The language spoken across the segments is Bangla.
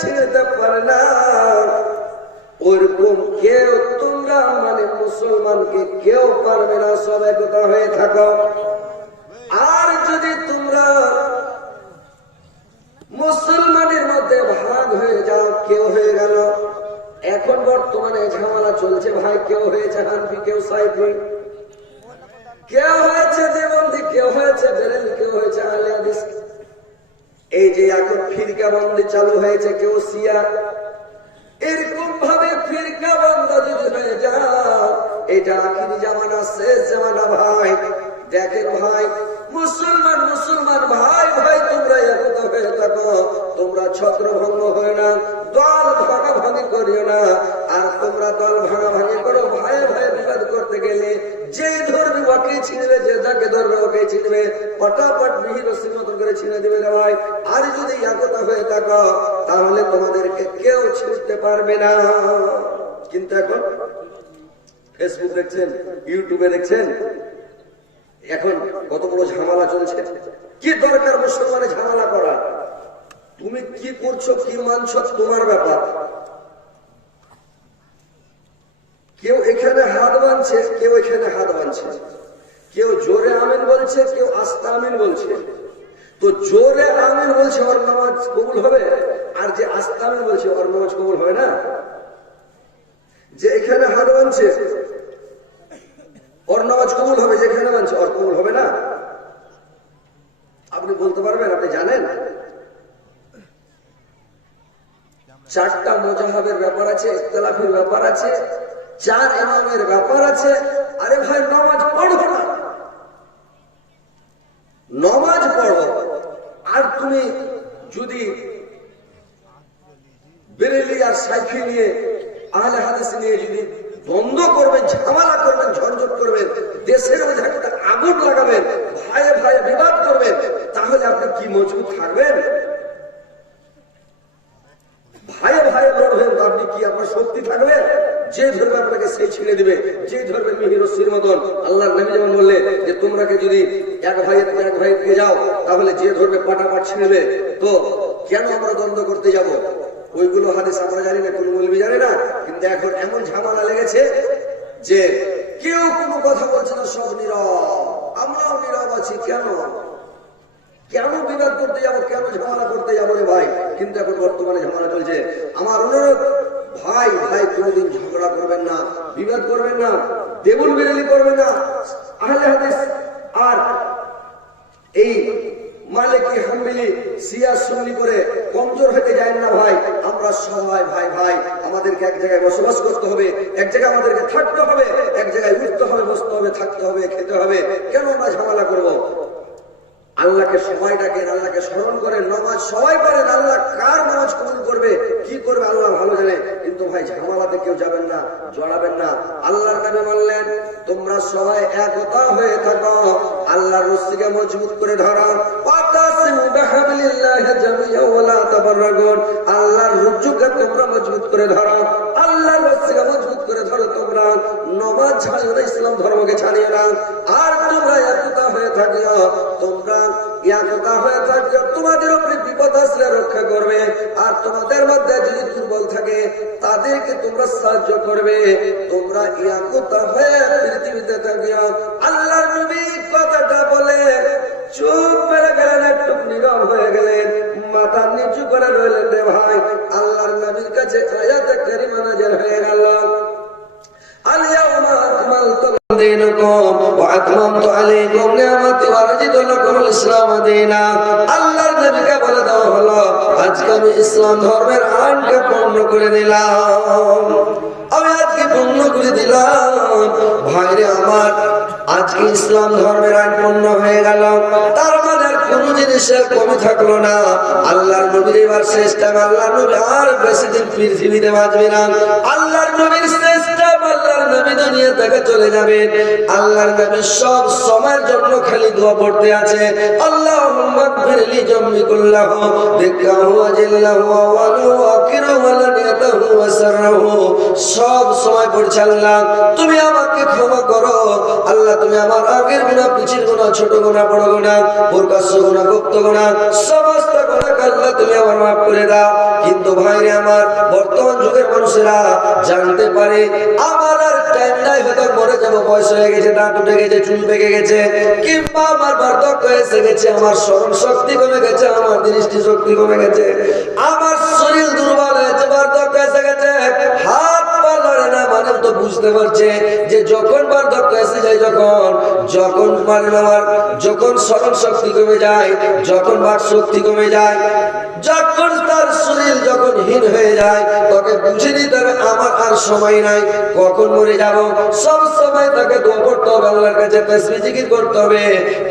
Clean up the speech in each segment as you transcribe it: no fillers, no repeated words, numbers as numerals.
ছিঁড়তে পারে না, ওরকম কেউ তোমরা মানে মুসলমানকে কেউ পারবে না। সব একতা হয়ে থাকো। আর যদি তোমরা মুসলমানের মধ্যে ভাগ হয়ে যাও, কেউ হয়ে গেল, এখন বর্তমানে ঝামেলা চলছে ভাই, কেউ হয়েছে হানফি, কেউ সাইফি, কেউ হয়েছে দেবন্দি, কেউ হয়েছে বেরেলি, কেউ হয়েছে আহলে হাদিস। এই যে এখন ফিরকা বন্দি চালু হয়েছে, কেউ শিয়া, এরকম ভাবে ফিরকা বন্ধ যদি হয়ে যায়, এটা আখিরি জামানা, শেষ জামানা ভাই। দেখেন ভাই, মুসলমান মুসলমান ভাই ভাই তোমরা একতা হয়ে থাকো, তোমরা ছত্রভঙ্গ হয় না, দল ভাগাভাগি করিও না। আর তোমরা দল ভাগাভাগি করো, ভাই ভাই বিবাদ করতে গেলে যে ধরবে ওকে ছিঁড়বে, যে যাকে ধরবে ওকে ছিঁড়বে, পটাপট মিহির রশির মতন করে ছিঁড়ে দেবে রে ভাই। আর যদি একতা হয়ে থাকো তাহলে তোমাদেরকে কেউ ছিঁড়তে পারবে না। কিন্তু এখন ফেসবুক দেখছেন, ইউটিউবে দেখছেন, এখন কত বড় ঝামেলা চলছে। কি দরকার মুসলমানে ঝামেলা করা? তুমি কি করছো, কি মানছো, তোমার ব্যাপার। কেউ এখানে হাত বাঁধছে, কেউ এখানে হাত বাঁধছে, কেউ জোরে আমিন বলছে, কেউ আস্তে আমিন বলছে। তো জোরে আমিন বলছে ওর নামাজ কবুল হবে, আর যে আস্তে আমিন বলছে ওর নামাজ কবুল হবে না। যে এখানে হাত বাঁধছে ওর নামাজ কবুল হবে, যেখানে বাঁধছে ওর কবুল হবে না। আপনি বলতে পারবেন? আপনি জানেন চারটা মুজাহাবের ব্যাপার আছে, ইখতিলাফের ব্যাপার আছে, চার ইমামের ব্যাপার আছে। আরে ভাই নামাজ পড়ো না, নামাজ পড়ো। আর তুমি যদি বেরেলি আর সাইফি নিয়ে, আহলে হাদিস নিয়ে যদি দ্বন্দ্ব করবেন, ঝামেলা করবেন, ঝঞ্ঝট করবেন, দেশের মধ্যে একটা আগুন লাগাবেন, ভাইয়ে ভাইয়ে বিবাদ করবেন, তাহলে আপনি কি মজবুত থাকবেন? ভাইয়ে ভাইয়ে লড়বেন, আপনি কি আপনার শক্তি থাকবে? যে ধরবে আপনাকে সেই ছিঁড়ে দিবে, যে ধরবে মিহির রশির মতন। আল্লাহর নবী যেমন বললে যে তোমরাকে যদি এক ভাই পেয়ে যাও তাহলে যে ধরবে পাটাপাট ছিঁড়বে। তো কেন আমরা দ্বন্দ্ব করতে যাব? ওইগুলো হাদিস আমরা জানি না, কোন বলবি জানে না। কিন্তু এখন এমন ঝামেলা লেগেছে যে কেউ কোনো কথা বলছে না, সব নীরব। আমরাও নীরব আছি। কেন কেন বিবাদ করতে যাবো, কেন ঝামেলা করতে যাবো রে ভাই? কিন্তু এখন বর্তমানে ঝামেলা চলছে। আমার অনুরোধ, ভাই ভাই কোনদিন ঝগড়া করবেন না, বিবাদ করবেন না, দেবুল বেরেলি করবেন না। আহলে হাদিস আর এই মালিকি হাম্বলি শিয়া সুন্নি করে কমজোর হতে যায় না ভাই। আমরা সবাই ভাই ভাই, আমাদেরকে এক জায়গায় বসবাস করতে হবে, এক জায়গায় আমাদেরকে থাকতে হবে, এক জায়গায় উঠতে হবে, বসতে হবে, থাকতে হবে, খেতে হবে। কেন আমরা ঝামেলা করবো? আল্লাহকে সবাই ডাকেন, আল্লাহকে স্মরণ করেন, নামাজ সবাই করেন। আল্লাহ কার নামাজ কবুল করবে, কি করবে আল্লাহ ভালো জানে। কিন্তু ভাই ঝামেলাতে কেউ যাবেন না, জড়াবেন না। আল্লাহর নবী বললেন তোমরা সবাই একতা হয়ে থাকো, আল্লাহর রশিকে মজবুত করে ধরো। আল্লাহর রজ্জুকে তোমরা মজবুত করে ধরো, আল্লাহর রশিকে মজবুত করে ধরো। তোমরা নামাজ ছাড়িও না, ইসলাম ধর্মকে ছাড়িও না। আর তোমরা একতা হয়ে থাকিও, তোমরা একতা হয়ে থাকিও। তোমাদের উপরে বিপদ আসলে রক্ষা করবে, আর তোমাদের মধ্যে যদি দুর্বল থাকে তাদেরকে তোমরা সাহায্য করবে। তোমরা একতা হয়ে পৃথিবীতে থাকিও। আল্লাহর নবী কথাটা বলে চুপ করে গেলেন, একটু নীরব হয়ে গেলেন, মাথা নিচু করে রইলেন রে ভাই। আল্লাহর নবীর কাছে আয়াতে কারিমা নাযিল হয়ে গেল, আল-ইয়াওমা আকমালতু দীনাকুম ওয়া আতমামতু আলাইকুম নি'মাতি ওয়া রাদিতু লাকুমুল ইসলাম দীনা। আল্লাহর নবীকে বলে দেওয়া হলো আজকে আমি ইসলাম ধর্মের আইনকে পূর্ণ করে দিলাম, আমি আজকে পূর্ণ করে দিলাম। ভাইরে আমার, আজকে ইসলাম ধর্মের আইন পূর্ণ হয়ে গেল। তার মানে কোন জিনিসের কমি থাকলো না। আল্লাহর নবীর এবার শেষ টাইম। আল্লাহর নবী আর বেশি দিন পৃথিবীতে বাঁচবে না। আল্লাহর নবীর শেষ টাইম, আল্লাহর নবী দুনিয়া থেকে চলে যাবেন। আল্লাহর নবী সব সময়ের জন্য খালি দোয়া পড়তে আছে, আল্লাহুম্মা গফিরলি যামবি কুল্লাহু দিক্কাহু ওয়া জিল্লাহু ওয়া ওয়ালু ওয়া আখিরু ওয়া লানিয়াতাহু ওয়া সাররাহু। সব সময় পড়ছে আল্লাহ তুমি আমাকে ক্ষমা করো, আল্লাহ তুমি আমার আগের গুনাহ, পিছের গুনাহ, ছোট গুনাহ, বড় গুনাহ, প্রকাশ্য গুনাহ, গুপ্ত গুনাহ, সমস্ত গুনাহ আল্লাহ তুমি আমার মাফ করে দাও। কিন্তু ভাইরে আমার বর্তমান যুগের মানুষেরা জানতে পারে আমার আর টাইম নাই, হয়তো মরে যাবো, বয়স হয়ে গেছে, দাঁত উঠে গেছে, চুল পেকে গেছে, কিংবা আমার বার্ধক্য এসে গেছে, আমার স্মরণ শক্তি কমে গেছে, আমার দৃষ্টি শক্তি কমে গেছে, আমার শরীর দুর্বল হয়েছে, বার্ধক্য এসে গেছে, হাত পা লড়ে না। মানুষ তো বুঝতে পারছে যে যখন বার্ধক্য এসে যায়, যখন মানে আমার যখন স্মরণ শক্তি কমে যায়, যখন বাক শক্তি কমে যায়, যখন তার শরীর যখন হীন হয়ে যায়, তোকে বুঝে নিতে হবে আমার আর সময় নাই, কখন মরে যাব। সব সময় তাকে দোয়া করতে হবে, আল্লাহর কাছে তাসবিহ জিকির করতে হবে,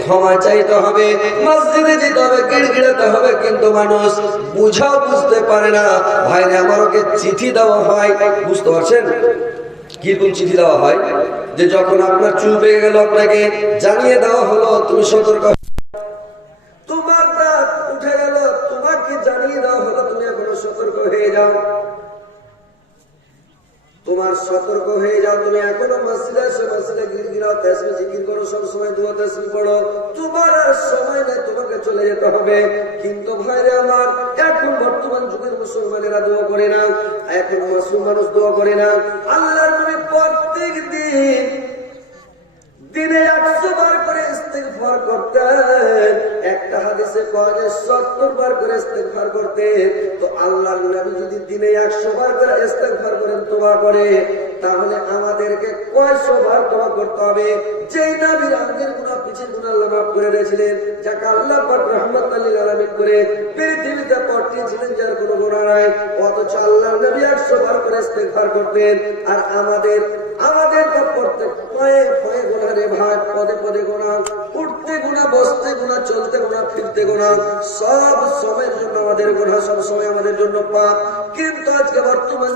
ক্ষমা চাইতে হবে, মসজিদে যেতে হবে, গিড়গিড়াতে হবে। কিন্তু মানুষ বুঝতে পারে না। ভাইরে আমার ওকে চিঠি দেওয়া হয়, বুঝতে পারছেন কিরকম চিঠি দেওয়া হয়? যে যখন আপনার চুল পেকে গেল, আপনাকে জানিয়ে দেওয়া হলো তুমি সতর্ক, তোমার দাঁত উঠে গেল, তোমাকে জানিয়ে দেওয়া হলো তুমি এখনো সতর্ক হয়ে যাও, তোমার সতর্ক হয়ে যাও, তুমি এখনো মসজিদে এসে মসজিদে গিরগিরাও, তাসবিহ জিকির করো, সব সময় দুয়া তাসবিহ পড়ো, তোমার আর সময় নেই, তোমাকে চলে যেতে হবে। কিন্তু ভাইরে আমার এখন বর্তমান যুগের মুসলমানেরা দোয়া করে না, এখন মাসুম মানুষ দোয়া করে না। আল্লাহর নবী প্রত্যেক দিনে 100 বার করে ইস্তিগফার করতেন। একটা হাদিসে পাওয়া যায় 70 বার করে ইস্তিগফার করতেন। তো আল্লাহর নবী যদি দিনে 100 বার করে ইস্তিগফার করেন, তওবা করে, তাহলে আমাদেরকে কয়শো বার তওবা করতে হবে? যেই নবীর আগের গুনাহ পিছের গুনাহ আল্লাহ মাফ করে দিয়েছিলেন, যাকে আল্লাহ পাক রাহমাতাল লিল আলামিন করে পৃথিবীতে পাঠিয়েছিলেন, যার কোনো গুনাহ নাই, অথচ আল্লাহর নবী 100 বার করে ইস্তিগফার করতেন। আর আমাদের প্রত্যেক পায়ে পায়ে গুনাহ রে ভাই, পদে পদে গুনাহ, উঠতে গুনাহ, বসতে গুনাহ, চলতে গুনাহ, ফিরতে গুনাহ, সব সময়ের জন্য আমাদের গুনাহ, সব সময় আমাদের জন্য পাপ। কিন্তু আজকে বর্তমান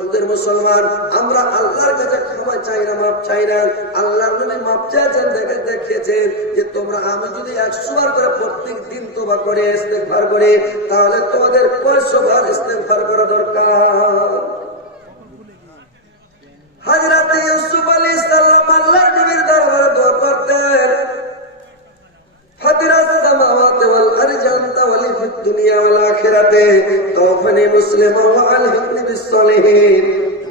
যুগের মুসলমান আমরা আল্লাহর কাছে ক্ষমা চাই না, মাপ চাই না। আল্লাহর নবী মাপ চাইছেন, দেখিয়েছেন যে তোমরা আমি যদি 100 বার করে প্রত্যেক দিন তওবা করে ইস্তিগফার করে, তাহলে তোমাদের 500 বার ইস্তিগফার করা দরকার। হযরত ইউসুফ আলাইহিস সালাম আল্লাহর নবীর দরবারে দোয়া করতেন, ফাতিরাস সামাওয়াতি ওয়াল আরজি আনতা ওয়ালি ফিদ দুনিয়া ওয়াল আখিরাতে তাওফানি মুসলিমান ওয়া আলহিকনি বিস সালিহিন।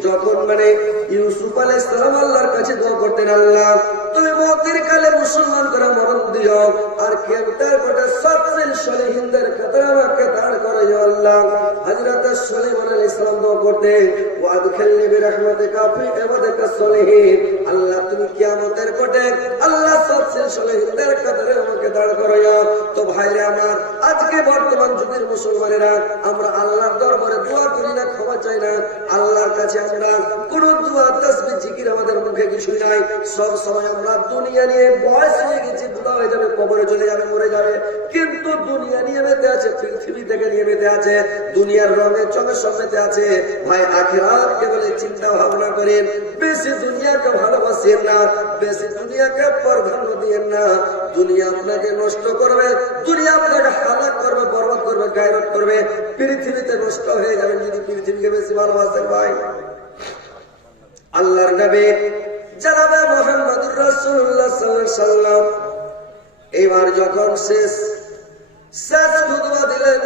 যখন মানে ইউসুফ আলাইহিস সালাম আল্লাহর কাছে দোয়া করতেন, আল্লাহ তুমি মওতের কালে মুসলমান করে মরণ দিও, আর কিয়ামতের মাঠে সবচেয়ে সলিহিনদের কাতারে আমাকে দাঁড় করাইও আল্লাহ। হযরত সুলাইমান আলাইহিস সালাম দোয়া করতেন, ওয়াদখিলনি বিরহমাতিকা ফি ইবাদিকাস সলিহিন। আল্লাহ তুমি কিয়ামতের মাঠে আল্লাহ সবচেয়ে সলিহিনদের কাতারে আমাকে দাঁড় করাইও। তো ভাইরা আমার, আজকে বর্তমান যুগের মুসলমানেরা আমরা আল্লাহর দরবারে দোয়া করি না, ক্ষমা চাই না। আল্লাহর কাছে আমরা কোন দোয়া তাসবিহ জিকির আমাদের মুখে কিছুই নাই। সব সময় আমরা দুনিয়া নিয়ে বয়স হয়ে গেছি, বুড়া হয়ে যাবে, কবরে চলে যাবে, মরে যাবে, কিন্তু দুনিয়া নিয়ে মেতে আছে, পৃথিবী থেকে নিয়ে মেতে আছে, দুনিয়ার রঙে চমে সব মেতে আছে। ভাই আখিরাতকে বলে চিন্তা ভাবনা করেন, বেশি দুনিয়াকে ভালোবাসেন না, বেশি দুনিয়াকে প্রাধান্য দিয়েন না। দুনিয়া আপনাকে নষ্ট করবে, দুনিয়া আপনাকে হালাক করবে, বরবাদ করবে, গায়রত করবে, পৃথিবীতে নষ্ট হয়ে যাবেন যদি পৃথিবীকে বেশি ভালোবাসেন। ভাই আল্লাহর নবী জনাবে মুহাম্মদুর রাসূলুল্লাহ সাল্লাল্লাহু আলাইহি ওয়াসাল্লাম এবার যখন শেষ খুতবা দিলেন,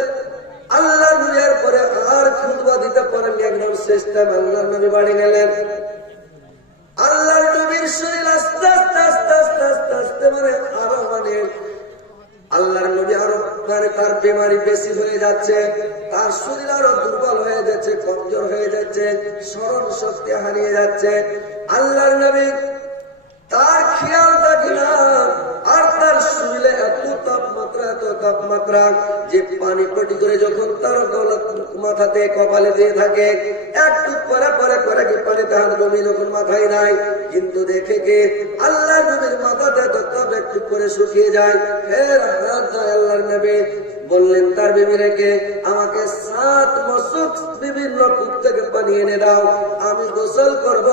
আল্লাহর নবীর পরে আর খুতবা দিতে পারেননি, একদম শেষ টাইম আল্লাহর নবী বাড়ি গেলেন। আল্লাহর নবীর শরীর আস্তে আস্তে আস্তে আস্তে আস্তে আস্তে মানে আরো মানে আল্লাহর নবী আরো মানে তার বেমারি বেশি হয়ে যাচ্ছে, তার শরীর আরো দুর্বল হয়ে যাচ্ছে, কমজোর হয়ে যাচ্ছে, স্মরণ শক্তি হারিয়ে যাচ্ছে। আল্লাহর নবী তার খেয়াল থাকে না, আর তার শরীরে এত তাপমাত্রা যে পানি পটি করে যখন তার মাথাতে কপালে দিয়ে থাকে, একটু পরে পরে করে কি পানি তাহার জমি যখন মাথায় নাই, কিন্তু দেখে কে আল্লাহ নবীর মাথাতে তাপ একটু করে শুকিয়ে যায়। ফের হাত যায় আল্লাহর নবী, বললেন তার বিবি রেখে আমাকে 7 মশক বিভিন্ন কূপ থেকে পানি এনে দাও, আমি গোসল করব।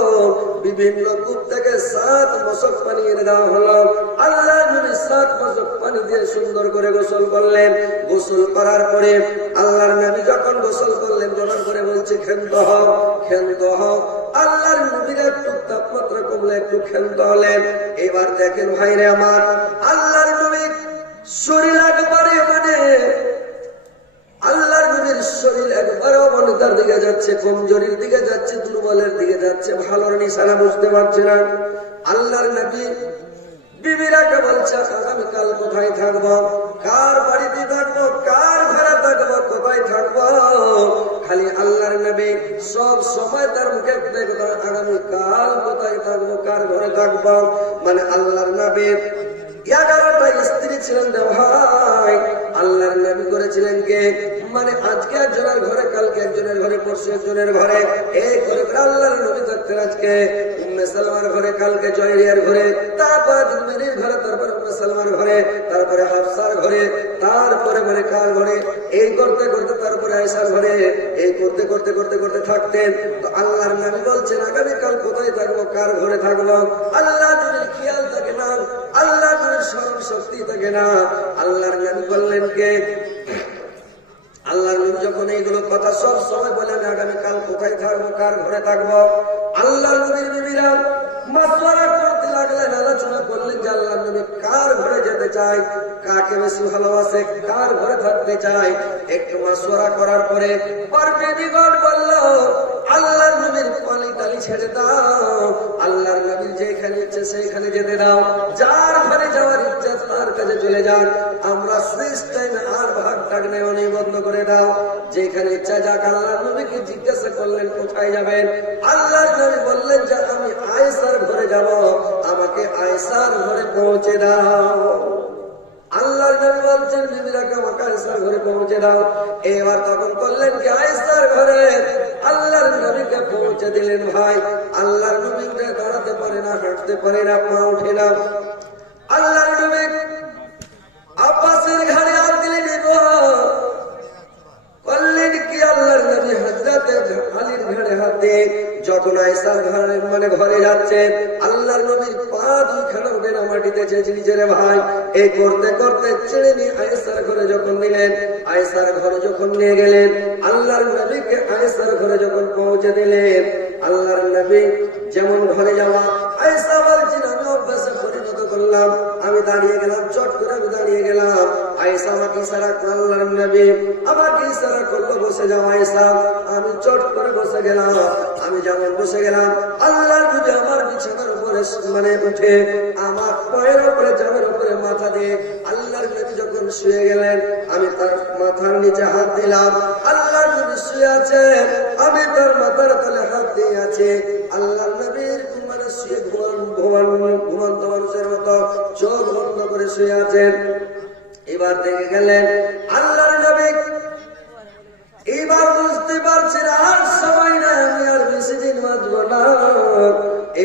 বিভিন্ন কূপ থেকে 7 মশক পানি এনে দেওয়া হলো। আল্লাহ নবী 7 মশক পানি দিয়ে সুন্দর করে গোসল করলেন। গোসল করার পরে আল্লাহর নবী যখন গোসল করলেন, যখন করে বলছে ক্ষান্ত হও, ক্ষান্ত হও। আল্লাহর নবীর একটু তাপমাত্রা কমলে একটু ক্ষান্ত হলেন। এবার দেখেন ভাইরে আমার, আল্লাহর নবী শরীর একবারে মানে আল্লাহর নবীর শরীর একবারে অবনতার দিকে যাচ্ছে, কমজোরির দিকে যাচ্ছে, দুর্বলের দিকে যাচ্ছে, ভালোর নিশানা বুঝতে পারছে না। আল্লাহর নবী বিবিরাকে বলছে আগামীকাল কোথায় থাকবো, কার বাড়িতে থাকবো, কার ঘরে থাকবো, কোথায় থাকবো। খালি আল্লাহর নবী সব সময় তার মুখে দেখতো আগামীকাল কোথায় থাকবো, কার ঘরে থাকবো। মানে আল্লাহর নবীর 11টা স্ত্রী ছিলেন রে ভাই। আল্লাহর নবী করেছিলেন কে, মানে আজকে একজনের ঘরে, কালকে একজনের ঘরে, পরশু একজনের ঘরে, এই করে আল্লাহর নবী থাকতেন। আজকে উম্মে সালমার ঘরে, কালকে জয়রিয়ার ঘরে, তারপরে মেরির ঘরে, তারপরে উম্মে সালমার ঘরে, তারপরে হাফসার ঘরে, তারপরে মানে কার ঘরে, এই করতে করতে তারপরে আয়েশার ঘরে, এই করতে করতে করতে করতে থাকতেন। তো আল্লাহর নবী বলছেন আগামীকাল কোথায় থাকবো, কার ঘরে থাকবো। আল্লাহ নবীর খেয়াল থাকে না, আল্লাহ নবীর স্মরণ শক্তি থাকে না। আল্লাহর নবী বললেন কে, আল্লাহর নবী যখন এইগুলো কথা সব সময় বলেন আগামীকাল কোথায় থাকবো, কার ঘরে থাকবো, আল্লাহর নবীর বিবিরা মাশওয়ারা করতে লাগলেন, আলোচনা করলেন যে আল্লাহর নবী কার ঘরে যেতে চায়, কাকে বেশি ভালোবাসে, কার ঘরে থাকতে চায়। একটু মাশওয়ারা করার পরে বিবিগণ বলল আল্লাহর নবীর পালি টালি ছেড়ে দাও, আল্লাহর নবীর যেখানে ইচ্ছে সেইখানে যেতে দাও, যার ঘরে যাওয়ার ইচ্ছা তার কাছে চলে যান, আমরা সুইচ টাইমে আর ভাগ টাক নেওয়া বন্ধ করে দাও, যেখানে ইচ্ছা যাক। আল্লাহর নবীকে জিজ্ঞাসা করলেন কোথায় যাবেন, আল্লাহর নবী বললেন যে আমি আয়েশার ঘরে যাব, আমাকে আয়েশার ঘরে পৌঁছে দাও। আল্লাহর নবী বলছেন বিবিরাকে আমাকে আয়েশার ঘরে পৌঁছে দাও। এবার তখন করলেন কি আয়েশার ঘরে আল্লাহর নবীকে পৌঁছে দিলেন। ভাই আল্লাহর নবী দাঁড়াতে পারে না, হাঁটতে পারে না, পা উঠে না। আল্লাহর নবী আব্বাসের ঘাড়ে হাত দিলেন, করলেন কি আল্লাহর নবী হযরতে আলীর ঘাড়ে হাত দিয়ে যখন আয়েশার ঘরে মানে ঘরে যাচ্ছেন, আল্লাহর নবীর পা দুইখানা উঠে মাটিতে চেঁচিয়েছে রে ভাই। এই করতে করতে ছেড়ে নিয়ে আয়েশার ঘরে যখন নিলেন, আয়েশার ঘরে যখন নিয়ে গেলেন, আল্লাহর নবীকে আয়েশার ঘরে যখন পৌঁছে দিলেন, আল্লাহর নবী যেমন ঘরে যাওয়া, আয়েশা বলছেন আমি অভ্যাসে পরিণত করলাম, আমি দাঁড়িয়ে গেলাম, চট করে আমি দাঁড়িয়ে গেলাম। আয়েশা আমাকে ইশারা করল, আল্লাহর নবী আমাকে ইশারা করলো বসে যাও আয়েশা, আমি চট করে বসে গেলাম। আমি যেমন বসে গেলাম, আল্লাহর নবী আমার বিছানার উপরে মানে উঠে আমার পায়ের উপরে, জামের উপরে মাথা দিয়ে আল্লাহর নবী যখন শুয়ে গেলেন, আমি তার মাথার নিচে হাত দিলাম। আল্লাহর নবী শুয়ে আছেন, আমি তার মাথার তলে হাত দিয়ে আছি। আল্লাহর নবীর মানে শুয়ে ঘুমন্ত মানুষের মতো চোখ বন্ধ করে শুয়ে আছেন। এবার দেখে গেলেন আল্লাহর নবী এবার বুঝতে পারছেন আর সময় না, আমি আর বেশি দিন বাঁচবো না।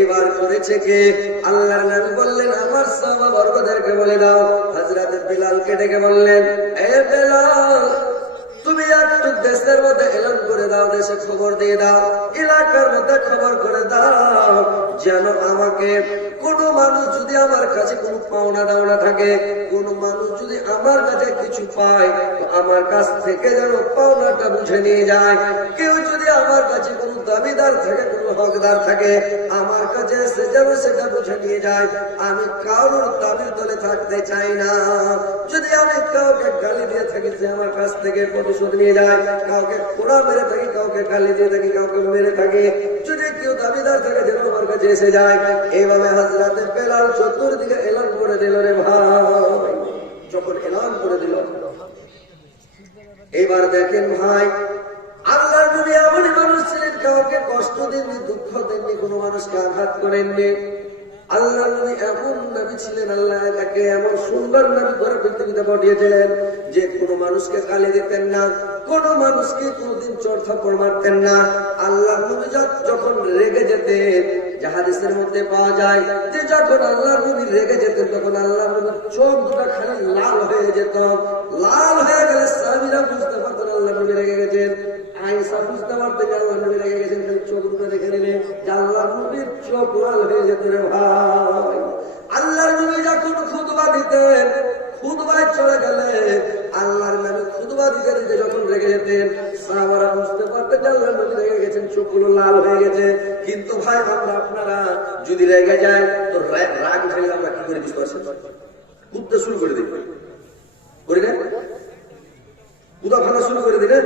এবার করেছে কে, আল্লাহর নবী বললেন আমার সাহাবা বর্গদেরকে বলে দাও। হযরত বিলালকে ডেকে বললেন এ বিলাল তুমি একটু দেশের মধ্যে এলান করে দাও, দেশে খবর দিয়ে দাও, এলাকার মধ্যে খবর করে দাও, যেন আমাকে কোন মানুষ যদি আমার কাছে কোন পাওনা দাওনা থাকে, কোন মানুষ যদি আমার কাছে কিছু পায়, তো আমার কাছ থেকে যেন পাওনাটা বুঝে নিয়ে যায়। কেউ যদি আমার কাছে কোন দাবিদার থাকে, কোন হকদার থাকে, আমার কাছে এসে যেন সেটা বুঝে নিয়ে যায়। আমি কারোর দাবির তলে থাকতে চাই না। যদি আমি কাউকে গালি দিয়ে থাকি, সে আমার কাছ থেকে প্রতিশোধ নিয়ে যায়। কাউকে কোড়া মেরে থাকি, কাউকে গালি দিয়ে থাকি, কাউকে মেরে থাকি, যদি কেউ দাবিদার থাকে যেন আমার কাছে এসে যায়। এইভাবে হযরতে বেলাল চতুর্দিকে এলান করে দিল রে ভাই। যখন এলান করে দিল, এবার দেখেন ভাই আল্লাহর নবী এমনই মানুষ ছিলেন, কাউকে কষ্ট দেননি, দুঃখ দেননি, কোনো মানুষকে আঘাত করেননি। আল্লাহর নবী এমন নবী ছিলেন, আল্লাহ তাকে এমন সুন্দর নবী করে পৃথিবীতে পাঠিয়েছিলেন যে কোনো মানুষকে গালি দিতেন না, কোন মানুষকে কোনদিন চড় থাপ্পড় মারতেন না। আল্লাহর নবী যখন রেগে যেতেন, হাদিসের মধ্যে পাওয়া যায় যে যখন আল্লাহর নবী রেগে যেতেন, তখন আল্লাহর নবীর চোখ দুটো খালি লাল হয়ে যেত। লাল হয়ে গেলে সাহাবীরা বুঝতে পারতেন আল্লাহর নবী রেগে গেছেন। আয়েশা বুঝতে পারতেন আল্লাহর নবী রেগে গেছেন, চোখ দুটো দেখে নিলে আল্লাহর নবীর চোখ লাল হয়ে যেত রে ভাই। আল্লাহর নবী যখন খুতবা দিতেন, খুতবায় চলে গেলে আল্লাহর নবী খুতবা দিতে দিতে যখন রেগে যেতেন, সাহাবারা বুঝতে পারতেন আল্লাহর নবী রেগে গেছেন, চোখগুলো লাল হয়ে গেছে। কিন্তু ভাই আমরা আপনারা যদি রেগে যায়, তো রাগ উঠে আমরা কি করে বুঝতে পারছেন, উঠতে শুরু করে দিই। করি না? কুদা ফানা শুরু করে দিলে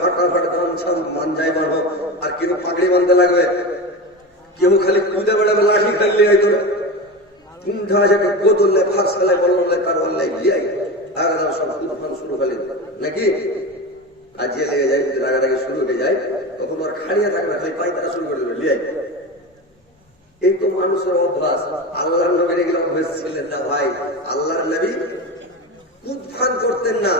ফাটাফাট গামছা মানজাই মারবো, আর কেউ পাগড়ি বানতে লাগবে, কেউ খালি কুদে বেড়াবে, লাঠি খালি হয়তো 3,000 কোদলে ফাঁসলে বললে তার বললে লিয়াই আগাদা সব কুদা ফান শুরু খালি নাকি? আজিয়ে লেগে যায়, যদি রাগারাগি শুরু হয়ে যায় তখন আর খাড়িয়ে থাকবে, খালি পায়তারা শুরু করে দেবে লিয়াই। এই তো মানুষের অভ্যাস। আল্লাহর নবীর এগুলো অভ্যাস ছিলেন না ভাই। আল্লাহর নবী খুব ফান করতেন না,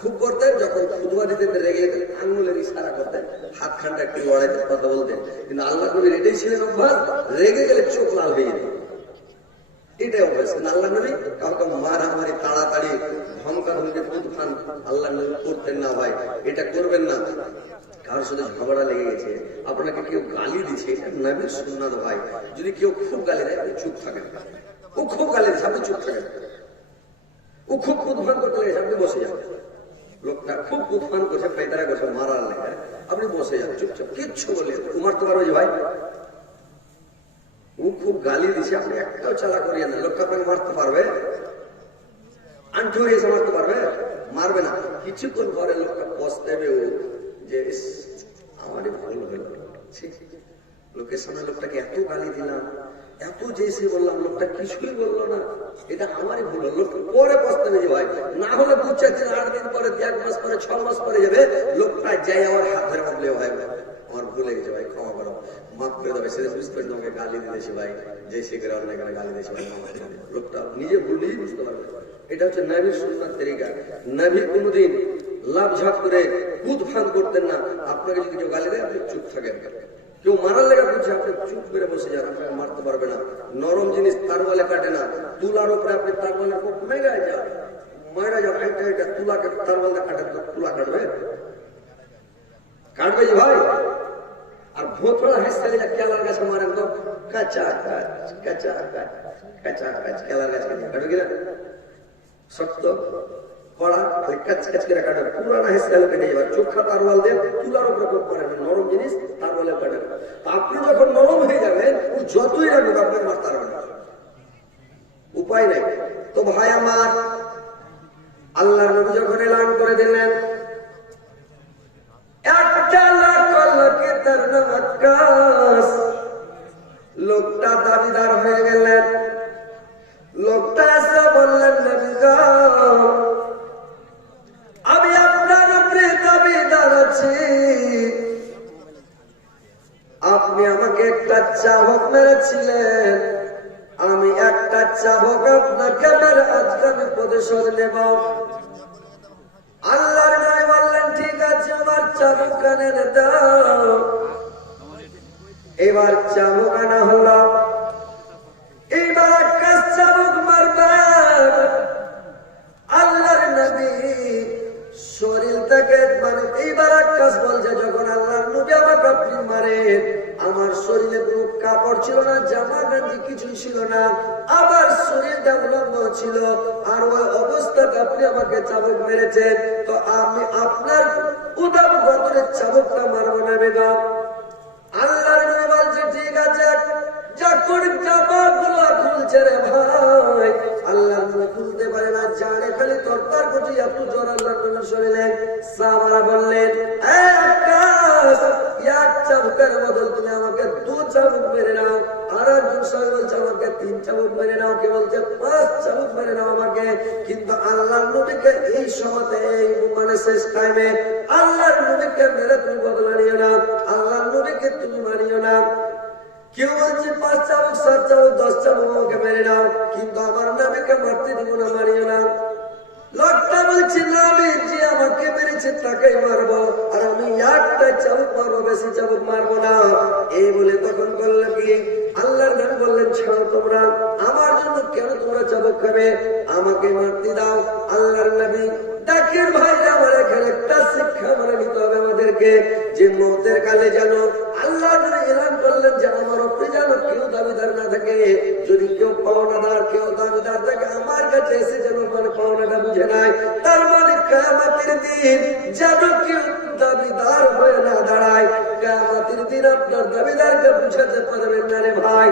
খুব করতেন যখন খুদবা দিতেন রেগে যেতেন, আঙুলের ইশারা করতেন, হাত খানটা একটু লড়াইতেন, কথা বলতেন। কিন্তু আল্লাহ নবীর এটাই ছিলেন অভ্যাস, রেগে গেলে চোখ লাল হয়ে যেত, এটাই অভ্যাস। আল্লাহ নবী কাউকে মারামারি তাড়াতাড়ি ধমকা ধমকে খুদ ফান আল্লাহ নবী করতেন না ভাই, এটা করবেন না। কারোর সাথে ঝগড়া লেগে গেছে, আপনাকে কেউ গালি দিচ্ছে, এটা নবীর সুন্নাত ভাই। যদি কেউ খুব গালি দেয় আপনি চুপ থাকেন, ও খুব গালি দিচ্ছে আপনি চুপ থাকেন, ও খুব উদ্ভান করতে লেগেছে আপনি বসে যান, লোকটা খুব উদ্ভান করছে, পেতারা করছে, মারার লেগে আপনি বসে যান চুপচাপ, কিচ্ছু বলে ও মারতে পারবে যে ভাই? ও খুব গালি দিচ্ছে, আপনি একটাও চালা করিয়ে না, লোকটা আপনাকে মারতে পারবে? আন্ঠু এসে মারতে পারবে? মারবে না। কিছুক্ষণ পরে লোকটা পস্তাবে, ও যে আমারই ভালো হলো, লোকের সামনে লোকটাকে এত গালি দিলাম, এত যেসে বললাম, লোকটা কিছুই বললো না, এটা আমারই ভুল হলো। লোকটা পরে পস্তাবে যে ভাই, না হলে 2-4 দিন 8 দিন পরে 1 মাস পরে 6 মাস পরে যাবে, লোকটা যাই আমার হাত ধরে বললে ভাই আমার ভুলে গেছে ভাই, ক্ষমা করো, মাফ করে দেবে, সেটা বুঝতে পারি তোমাকে গালি দিয়েছি ভাই, যে সে করে অনেক গালি দিয়েছি ভাই, লোকটা নিজে ভুল নিজেই বুঝতে পারবে। এটা হচ্ছে নবীর সুন্নাত তরিকা। নবী কোনোদিন লাভ ঝাপ করে কুদ ফান করতেন না। আপনাকে যদি কেউ গালি দেয় আপনি চুপ থাকেন, কেউ মারার লেগে বলছে আপনি চুপ করে বসে যান, আপনাকে মারতে পারবে না। নরম জিনিস তার বলে কাটে না, তুলার উপরে আপনি তার বলে মেরা যান, মারা যান, এটা তুলাকে তার বলে কাটে, তুলা কাটবে? কাটবে যে ভাই? আর ভোঁতড়া হাসতে গেলে কেলার গাছে মারেন তো কাঁচা গাছ, কাঁচা গাছ, কাঁচা গাছ, কেলার গাছ কাটবে কিনা? শক্ত কড়া কাচ কাচ করে কাটবে, পুরানা হেসে গেলে কেটে যাবে। চোখা তারওয়াল দিয়ে তুলার উপরে খুব পারে, নরম জিনিস তারওয়ালে কাটে। আপনি যখন নরম হয়ে যাবেন, যতই রাখুক আপনাকে মারতে পারবে না, উপায় নেই। তো ভাই আমার, আল্লাহর নবী যখন এলান করে দিলেন একটা লোকে তার নাম আক্কাস, লোকটা দাবিদার হয়ে গেলেন। লোকটা এসে বললেন নবী গো, আমি আপনার উপরে দাবিদার আছি, আপনি আমাকে একটা চাবুক মেরেছিলেন, আমি একটা চাবুক আপনাকে মেরে আজকে আমি প্রতিশোধ নেব। আল্লাহর নবী বললেন ঠিক আছে, আমার চাবুক কানে দাও। এবার চাবুক আনা হলো, এইবার একটা চাবুক মারবে। আল্লাহর নবী শরীর থেকে মানে এইবার আকাশ বলছে, যখন আল্লাহর নবী আমাকে আপনি মারেন, আমার শরীরে কোনো কাপড় ছিল না, জামা গেঞ্জি কিছুই ছিল না, আমার শরীরটা উলঙ্গ ছিল, আর ওই অবস্থাতে আপনি আমাকে চাবুক মেরেছেন, তো আমি আপনার উদাম গতরে চাবুকটা মারবো না বেগম। আল্লাহর নবী বলছে ঠিক আছে, যখন জামাগুলো খুলছে রে ভাই, আল্লাহর নবী খুলতে পারে না, জানে খালি তরতার কোটি এত জ্বর আল্লাহর নবীর শরীরে। সাহাবারা বললেন আকাশ, এক চাবুকের বদল তুমি আমাকে 2 চাবুক মেরে নাও। আর একজন সাহেব বলছে আমাকে 3 চাবুক মেরে নাও, কে বলছে 5 চাবুক মেরে নাও আমাকে। কিন্তু আল্লাহর নবীকে এই সময়তে, এই মানে শেষ টাইমে আল্লাহর নবীকে মেরে তুমি বদলা নিও না, আল্লাহর নবীকে তুমি মানিও না। কেউ বলছে 5 চাবুক, 7 চাবুক, 10 চাবুক আমাকে মেরে নাও, কিন্তু আমার নবীকে মারতে দিব না, মারিও না। লোকটা বলছে না, আমি যে আমাকে মেরেছে তাকেই মারবো, আর আমি একটা চাবুক মারবো, বেশি চাবুক মারবো না। এই বলে তখন বলল কি, আল্লাহর নবী বললেন ছাড়ো তোমরা, আমার জন্য কেন তোমরা চাবুক খাবে, আমাকে মারতে দাও। আল্লাহর নবী দেখেন ভাই, আমার এখানে একটা শিক্ষা মানে নিতে হবে আমাদেরকে, যে মওতের কালে যেন আল্লাহ এলান করলেন যে আমার উপরে যেন কেউ দাবিদার না থাকে। যদি কেউ পাওনাদার, কেউ দাবিদার থাকে, আমার কাছে এসে যেন মানে পাওনাটা বুঝে নাই, তার মানে কিয়ামতের দিন যেন কেউ দাবিদার হয়ে না দাঁড়ায়। কিয়ামতের দিন আপনার দাবিদারকে বুঝাতে পারবেন না রে ভাই।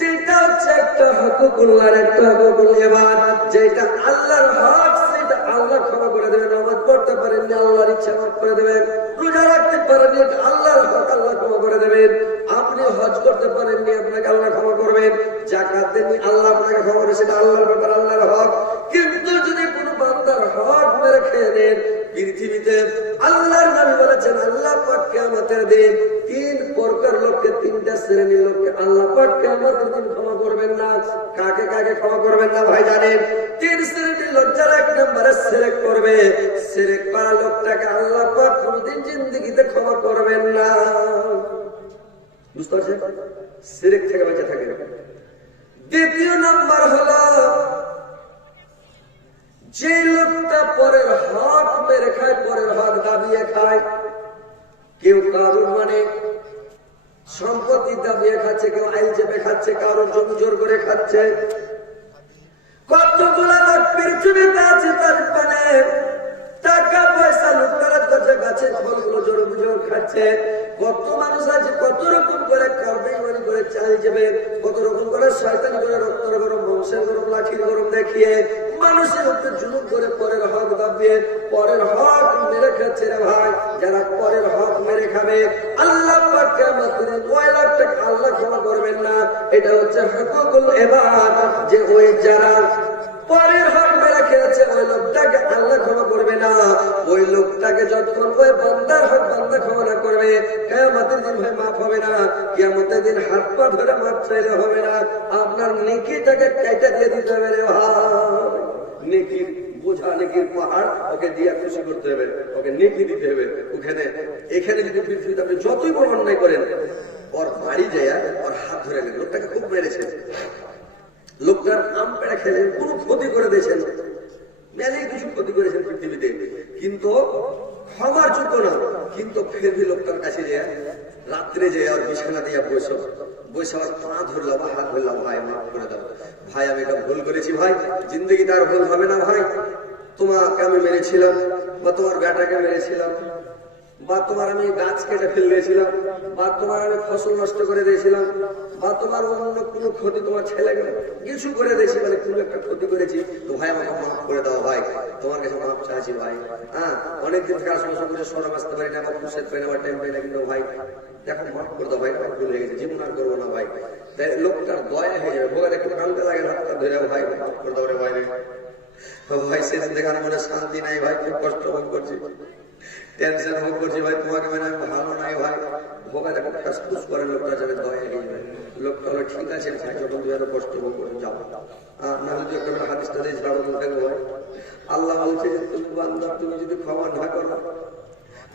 যেটা হচ্ছে একটা হকুকুল্লাহর একটা হকুকুল ইবাদ, যেটা আল্লাহর হক সেটা আল্লাহ ক্ষমা করে দেবেন। নামাজ পড়তে পারেননি, আল্লাহর ইচ্ছা মাফ করে দেবেন। রোজা রাখতে পারেননি, এটা আল্লাহর হক, আল্লাহ ক্ষমা করে দেবেন। আপনি হজ করতে পারেননি, আপনাকে আল্লাহ ক্ষমা করবেন। যাকাত দেননি, আল্লাহ আপনাকে ক্ষমা করে, সেটা আল্লাহর ব্যাপার, আল্লাহর হক। কিন্তু যদি কোনো বান্দার হক মেরে খেয়ে নেন, পৃথিবীতে আল্লাহর নবী বলেছেন আল্লাহ পাক কিয়ামতের দিন তিন প্রকার লোককে, তিনটা শ্রেণীর লোককে আল্লাহ পাক কিয়ামতের দিন ক্ষমা করবেন না। কাকে কাকে ক্ষমা করবেন না ভাই জানেন? তিন শ্রেণীর লোক, যারা এক নম্বরে শিরক করবে, শিরক করা লোকটাকে আল্লাহ পাক কোনদিন জিন্দেগিতে ক্ষমা করবেন না। বুঝতে পারছেন? শিরক থেকে বেঁচে থাকেন। দ্বিতীয় নাম্বার হলো যে লোকটা পরের হক মেরে খায়, পরের হক দাবিয়ে খায়। কেউ কারোর মানে সম্পত্তি দাবিয়ে খাচ্ছে, কেউ আইল চেপে খাচ্ছে, কারোর জমি জোর করে খাচ্ছে। কতগুলা লোক পৃথিবীতে আছে তার মানে টাকা পয়সা লুটপাট করছে, গাছের ফলগুলো জোর জোর খাচ্ছে। কত মানুষ আছে কত রকম করে কারবারি করে চাল যাবে, কত রকম করে শয়তানি করে, রক্তের গরম, বংশের গরম, লাঠির গরম দেখিয়ে মানুষের উপরে জুলুম করে পরের হক দাবিয়ে পরের হক মেরে খাচ্ছে। রে ভাই, যারা পরের হক মেরে খাবে আল্লাহ পাক কিয়ামতের দিন ওই লোকটাকে আল্লাহ ক্ষমা করবেন না। এটা হচ্ছে হকুকুল ইবাদ, যে ওই যারা পরের হক মেরে খেয়েছে ওই লোকটাকে আল্লাহ ক্ষমা করবে না। ওই লোকটাকে যতক্ষণ ওই বান্দার হক বান্দা ক্ষমা না করবে, কিয়ামতের দিন ভাই মাফ হবে না। কিয়ামতের দিন হাত পা ধরে মাফ চাইলে হবে না, আপনার নেকিটাকে কেটে দিয়ে দিতে হবে। রে ভাই, নেকির বোঝা, নেকির পাহাড় ওকে দিয়ে খুশি করতে হবে, ওকে নেকি দিতে হবে। ওখানে এখানে যদি পৃথিবীতে আপনি যতই বড় অন্যায় করেন, ওর বাড়ি যায় ওর হাত ধরে নেন, লোকটাকে খুব মেরেছে, লোকটার আম পেড়া খেলেন, কোন ক্ষতি করে দিয়েছেন, মেলে কিছু ক্ষতি করেছেন পৃথিবীতে, কিন্তু ক্ষমার যোগ্য না। কিন্তু ফের লোকটার কাছে যায়, রাত্রে যায় আর বিছানা দিয়ে বসে আমার পা ধরলাম, হাত ধরলাম, ভাই মাফ করে দাও, ভাই আমি এটা ভুল করেছি, ভাই জিন্দগিতে আর ভুল হবে না, ভাই তোমাকে আমি মেরেছিলাম, বা তোমার বেটাকে মেরেছিলাম, বা তোমার আমি গাছ কেটে ফেলে দিয়েছিলাম, বা তোমার আমি ফসল নষ্ট করে দিয়েছিলাম, বা তোমার অন্য কোনো ক্ষতি তোমার ছেলেকে কিছু করে দিয়েছি, মানে কোনো একটা ক্ষতি করেছি, তো ভাই আমাকে মাফ করে দাও, ভাই তোমার কাছে মাফ চাইছি ভাই। হ্যাঁ, অনেকদিন থেকে আসলে সব কিছু সরম আসতে পারি না, বা খুশি পাই না, বা টাইম পাই না, কিন্তু ভাই দেখো মাফ করে দাও ভাই, আমার ভুল হয়ে গেছে, জীবন আর করবো না ভাই। তাই লোকটার দয়া হয়ে যাবে, ভোগার একটু কান্দে লাগে, হাতটা ধরে ভাই মাফ করে দাও রে ভাই রে ভাই। সেদিন থেকে আমার মনে শান্তি নাই ভাই, খুব কষ্ট ভোগ করছি, টেনশন ভোগ করছি ভাই, তোমাকে মানে আমি ভালো নাই ভাই। ভোগা দেখো ফুস করে লোকটা যাবে, দয়া হয়ে যাবে। লোকটা হলো ঠিক আছে ভাই, যখন তুমি এত কষ্ট ভোগ করে যাও, না হলে তুই একটা হাদিসটা দিয়ে ঝাড়ো থাকবে ভাই। আল্লাহ বলছে যে তুমি বান্দা, তুমি যদি ক্ষমা না করো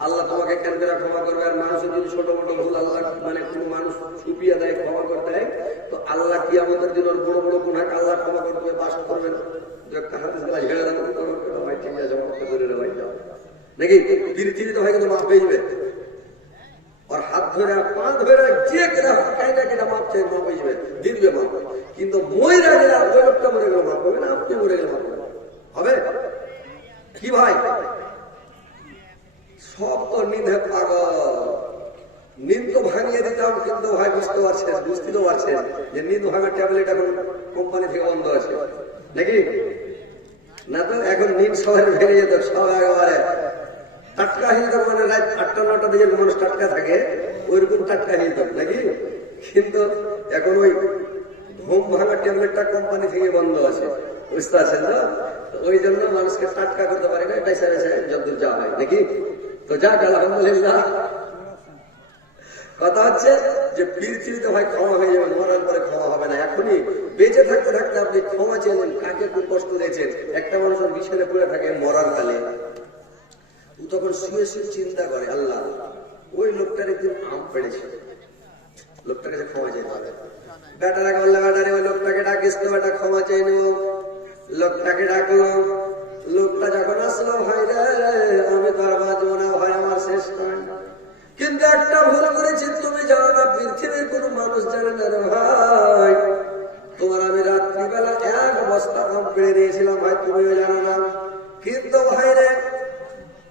আল্লাহ তোমাকে কেন করে ক্ষমা করবে। আর মানুষের যদি ছোট মোটো ভুল আল্লাহ মানে কোনো মানুষ ছুপিয়ে দেয়, ক্ষমা করতে হয়, তো আল্লাহ কিয়ামতের দিন ওর বড় বড় গুনাহকে আল্লাহ ক্ষমা করবে, বাস করবে না। একটা হাদিস গুলা ঝেড়ে রাখো, ভাই ঠিক আছে মাফ করে রে ভাই, যাও নাকি পৃথিবীতে ভাই কিন্তু মাফ পেয়ে যাবে। और हाथ धरे पा धरे जे कहना कि माफ चाहिए माफ हो जाए দিয়ে দিবে মাফ। কিন্তু মইরা গেলে ওই লোকটা মরে গেলে মাফ হবে না, আপনি মরে গেলে মাফ হবে কি ভাই? সব তো নিধে পাগল, নিদ তো ভাঙিয়ে দিতাম, কিন্তু ভাই বুঝতে পারছেন, বুঝতে তো পারছেন যে নিদ ভাঙার ট্যাবলেট এখন কোম্পানি থেকে বন্ধ আছে নাকি না? তো এখন নিদ সবাই ভেঙে যেত, সব একেবারে টাটকা হয়ে যেত, মানে রাত 8টা-9টা দিকে মানুষ টাটকা থাকে ওইরকম টাটকা হয়ে যেত নাকি। কিন্তু এখন ওই ঘুম ভাঙার ট্যাবলেটটা কোম্পানি থেকে বন্ধ আছে, বুঝতে পারছেন তো? ওই জন্য মানুষকে টাটকা করতে পারে না, বেসা বেসা যতদূর যা হয় নাকি। তো যাক আলহামদুলিল্লাহ, কথা হচ্ছে যে পৃথিবীতে ভাই ক্ষমা হয়ে যাবে, মরার পরে ক্ষমা হবে না। এখনই বেঁচে থাকতে থাকতে আপনি ক্ষমা চেলেন, কাকে খুব কষ্ট দিয়েছেন। একটা মানুষের বিছানে পড়ে থাকে মরার কালে, তখন শুয়ে শুয়ে চিন্তা করে আল্লাহ ওই লোকটার একদিন আম পেড়েছে, লোকটার কাছে ক্ষমা চাইতে হবে। বেটারাকে বললে বেটারে ওই লোকটাকে ডাকিস তো, বেটা ক্ষমা চাই নেব। লোকটাকে ডাকলো, লোকটা যখন আসলো, ভাই রে আমি তো আর বাঁচবো না ভাই, আমার শেষ নয়, কিন্তু একটা ভুল করেছি তুমি জানো না, পৃথিবীর কোন মানুষ জানে না রে ভাই, তোমার আমি রাত্রিবেলা 1 বস্তা আম পেড়ে দিয়েছিলাম ভাই, তুমিও জানো না। কিন্তু ভাই রে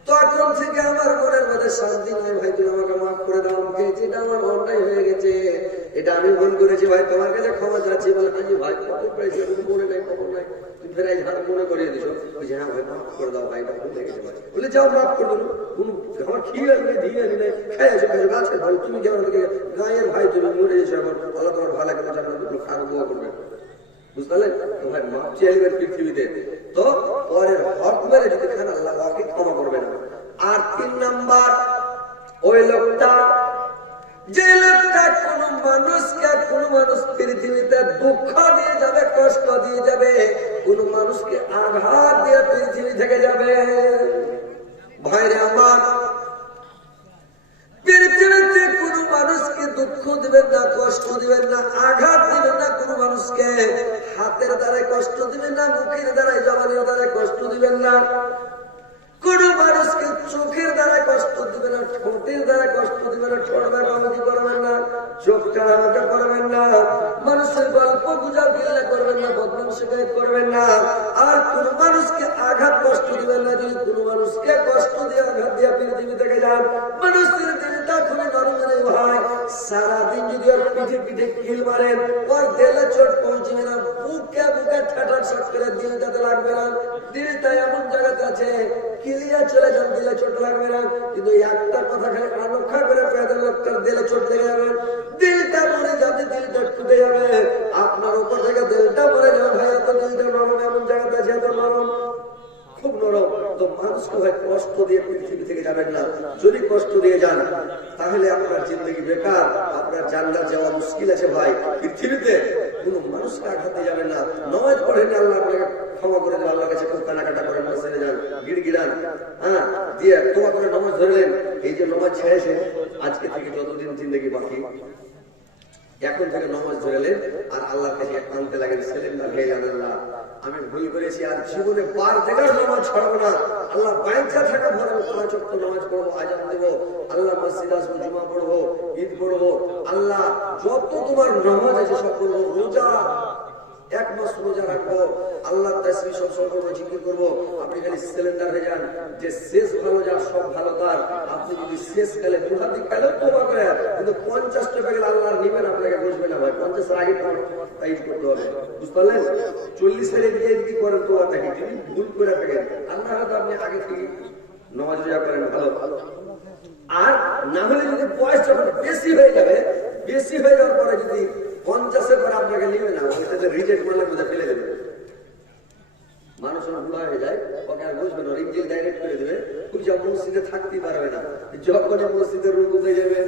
তখন থেকে আমার মনের মধ্যে শান্তি নয় ভাই, তুমি আমাকে মাফ করে দাও, যেটা আমার অন্যায় হয়ে গেছে এটা আমি ভুল করেছি ভাই, তোমার কাছে ক্ষমা চাচ্ছি। বলে হাজি ভাই খবর পেয়েছি, মনে নাই, খবর নাই। তুমি ফের মনে করিয়ে দিছো, বলছি হ্যাঁ ভাই মাফ করে দাও ভাই, ভুল লেগেছে ভাই। বলে যাও মাফ করে দেবো, আমার খেয়ে আসবে দিয়ে আনি নাই, খাই আসে গাছের ভাই, তুমি কেমন গায়ের ভাই, তুমি মরে গেছো, এখন আল্লাহ তোমার ভালো করে যাবে, খারাপ দোয়া করবে, বুঝতে পারলেন তো ভাই। মাপ চাইবেন পৃথিবীতে, তো পরের হক মেরে যদি খান আল্লাহ ওকে ক্ষমা করবে না। আর 3 নাম্বার, ওই লোকটা, যে লোকটা কোন মানুষ পৃথিবীতে দুঃখ দিয়ে যাবে, কষ্ট দিয়ে যাবে, কোন মানুষকে আঘাত দিয়ে পৃথিবী থেকে যাবে। ভাইরে আমার, পৃথিবীতে কোন মানুষকে দুঃখ দিবেন না, কষ্ট দিবেন না, আঘাত দিবেন না। কোন মানুষকে হাতের দ্বারাই কষ্ট দিবেন না, মুখের দ্বারাই, জবানের দ্বারাই কষ্ট দিবেন না। কোন মানুষকে চোখের দ্বারা কষ্ট দিবে না, ঠোঁটের দ্বারা কষ্ট দিবে না, ঠোঁট বাঁকাবাঁকি করবেন না, চোখ টানামাটা করবেন না, মানুষের গল্প গুজব গিল্লা করবেন না, বদনাম শিকায়ত করবেন না। আর কোন মানুষকে আঘাত কষ্ট দিবেন না। যদি কোন মানুষকে কষ্ট দিয়ে আঘাত দিয়ে পৃথিবী থেকে যান, মানুষের দিনটা খুবই নরম নেই ভাই। সারাদিন যদি ওর পিঠে পিঠে কিল মারেন, ওর দেলে চোট পৌঁছবে না, বুকে বুকে ঠাটার শট করে দিলটাতে লাগবে না। দিলটা এমন জায়গাতে আছে, কিলিয়া চলে যান, দিলে চোট লাগবে না। কিন্তু একটা কথা খালি অনক্ষা করে পেঁয়াদের লোকটার দিলে চোট লেগে যাবে, দিলটা মরে যাবে, দিলটা টুটে যাবে, আপনার উপর থেকে দিলটা মরে যাবে। ভাই এত দিলটা নরম, এমন জায়গাতে আছে এত নরম, খুব নরম। তো মানুষকে ভাই কষ্ট দিয়ে পৃথিবী থেকে যাবেন না। যদি কষ্ট দিয়ে যান তাহলে আপনার জিন্দগি বেকার, আপনার জান্নাত যাওয়া মুশকিল আছে ভাই। পৃথিবীতে কোন মানুষকে আঘাত দিয়ে যাবেন না। নামাজ পড়েন, আল্লাহ আপনাকে ক্ষমা করে দেবে, আল্লাহর কাছে খুব কানাকাটা করেন, মসজিদে যান, গিড়গিড়ান, হ্যাঁ দিয়ে তোমার করে নামাজ ধরলেন। এই যে নামাজ ছেড়েছে, আজকে থেকে যতদিন জিন্দগি বাকি, এখন থেকে নামাজ ধরেলেন আর আল্লাহর কাছে আনতে লাগেন, সিলিন্ডার হয়ে যান, আল্লাহ আমি ভুল করেছি, আর জীবনে বার দেখার নামাজ ছাড়বো না। আল্লাহ বাইচা থাকা ভরে 5 ওয়াক্ত নামাজ পড়বো, আজান দেবো, আল্লাহ মসজিদ আসবো, জুমা পড়বো, ঈদ পড়বো, আল্লাহ যত তোমার নামাজ আছে সব করবো, রোজা 1 মাস রোজা রাখবো, আল্লাহ তাসবিহ সব করবো, জিকির করবো। আপনি খালি সিলিন্ডার হয়ে যান, যে শেষ ভালো যার সব ভালো তার। আপনি যদি শেষ কালে বুড়াদি কালে তোবা করে, কিন্তু 50 টাকা গেলে আল্লাহ নিবেন, আপনাকে বুঝবে না ভাই। 50 এর আগে টাইট করতে হবে, বুঝতে পারলেন? 40 এর দিকে কি করেন তোবাটাকে, যদি ভুল করে থাকেন আল্লাহ হয়তো আপনি আগে থেকে নামাজ রোজা করেন ভালো। আর না হলে যদি বয়স যখন বেশি হয়ে যাবে, বেশি হয়ে যাওয়ার পরে যদি 50 এর পরে আপনাকে নিবে না, ওইটাতে রিজেক্ট করলে মধ্যে ফেলে দেবে। মানুষ বুড়া হয়ে যায়, ওকে আর বুঝবে না, রিঞ্জিল ডাইরেক্ট করে দেবে, পূজা মসজিদে থাকতেই পারবে না। যখন মসজিদের রূপ উঠে যাবে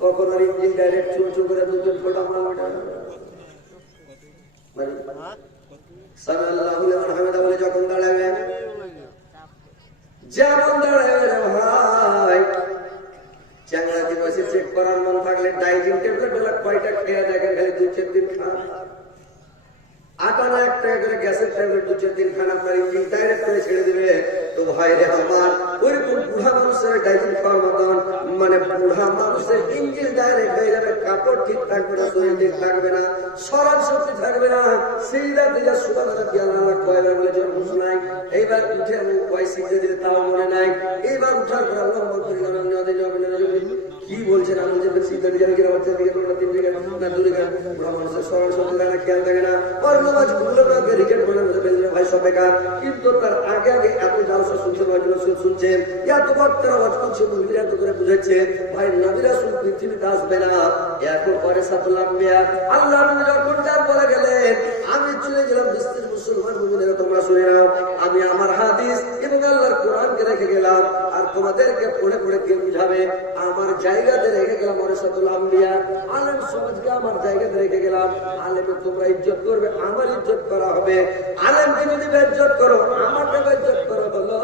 তখন আর ইঞ্জিল ডাইরেক্ট চুল চুল করে দুজন ফোটা মারবে। সাল্লাল্লাহু আলাইহি ওয়া সাল্লাম বলে যখন দাঁড়াবে, যেমন দাঁড়াবে ভাই, চ্যাংড়া দিবসে চেক করার মন থাকলে ডাইজিং ট্যাবলেট গুলো কয়টা খেয়ে দেখেন, খালি 2-4 দিন খান। 8 টাকা করে গ্যাসের ট্যাবলেট 2-4 দিন খান, আপনার ইঞ্জিন ডাইরেক্ট করে ছেড়ে দিবে। তো ভাই রে আমার, ওইরকম বুড়া মানুষের ডাইজিং খাওয়ার মতন, মানে বুড়া মানুষের ইঞ্জিন ডাইরেক্ট হয়ে যাবে, কাপড় ঠিক থাকবে না, শরীর ঠিক থাকবে না, স্মরণ শক্তি থাকবে না। সেই রাতে যা সুবাদা দিয়ে আল্লাহ কয়বার বলে জন্ম শোনায়, এইবার উঠে কয় শিখে দিলে তাও মনে নাই, এইবার উঠার পর আল্লাহ কি বলছেন, আমি যে সিদ্ধ দিকে খেয়াল থাকে না, ওর নামাজ রিজেক্ট করে ভাই সব বেকার। কিন্তু তার আগে আগে এত জালসা শুনছেন, এত বক্তারা ওয়াজ করছে, মুরগিরা এত করে বুঝাচ্ছে, ভাই নবী রাসূল পৃথিবীতে আসবে না, এখন পরে সাতুল আম্বিয়া। আল্লাহ নবী যখন তার বলে গেলেন, আমি চলে গেলাম বিশ্বের মুসলমান মুমিনেরা তোমরা শুনে নাও, আমি আমার হাদিস এবং আল্লাহর কোরআনকে রেখে গেলাম, আর তোমাদেরকে পড়ে পড়ে কে বুঝাবে? আমার জায়গাতে রেখে গেলাম ওয়ারাসাতুল আম্বিয়া, আলেম সমাজকে আমার জায়গাতে রেখে গেলাম। আলেমকে তোমরা ইজ্জত করবে, আমার ইজ্জত করা হবে। আলেমকে যদি বেইজ্জত করো, আমাকে বেইজ্জত করো বলো।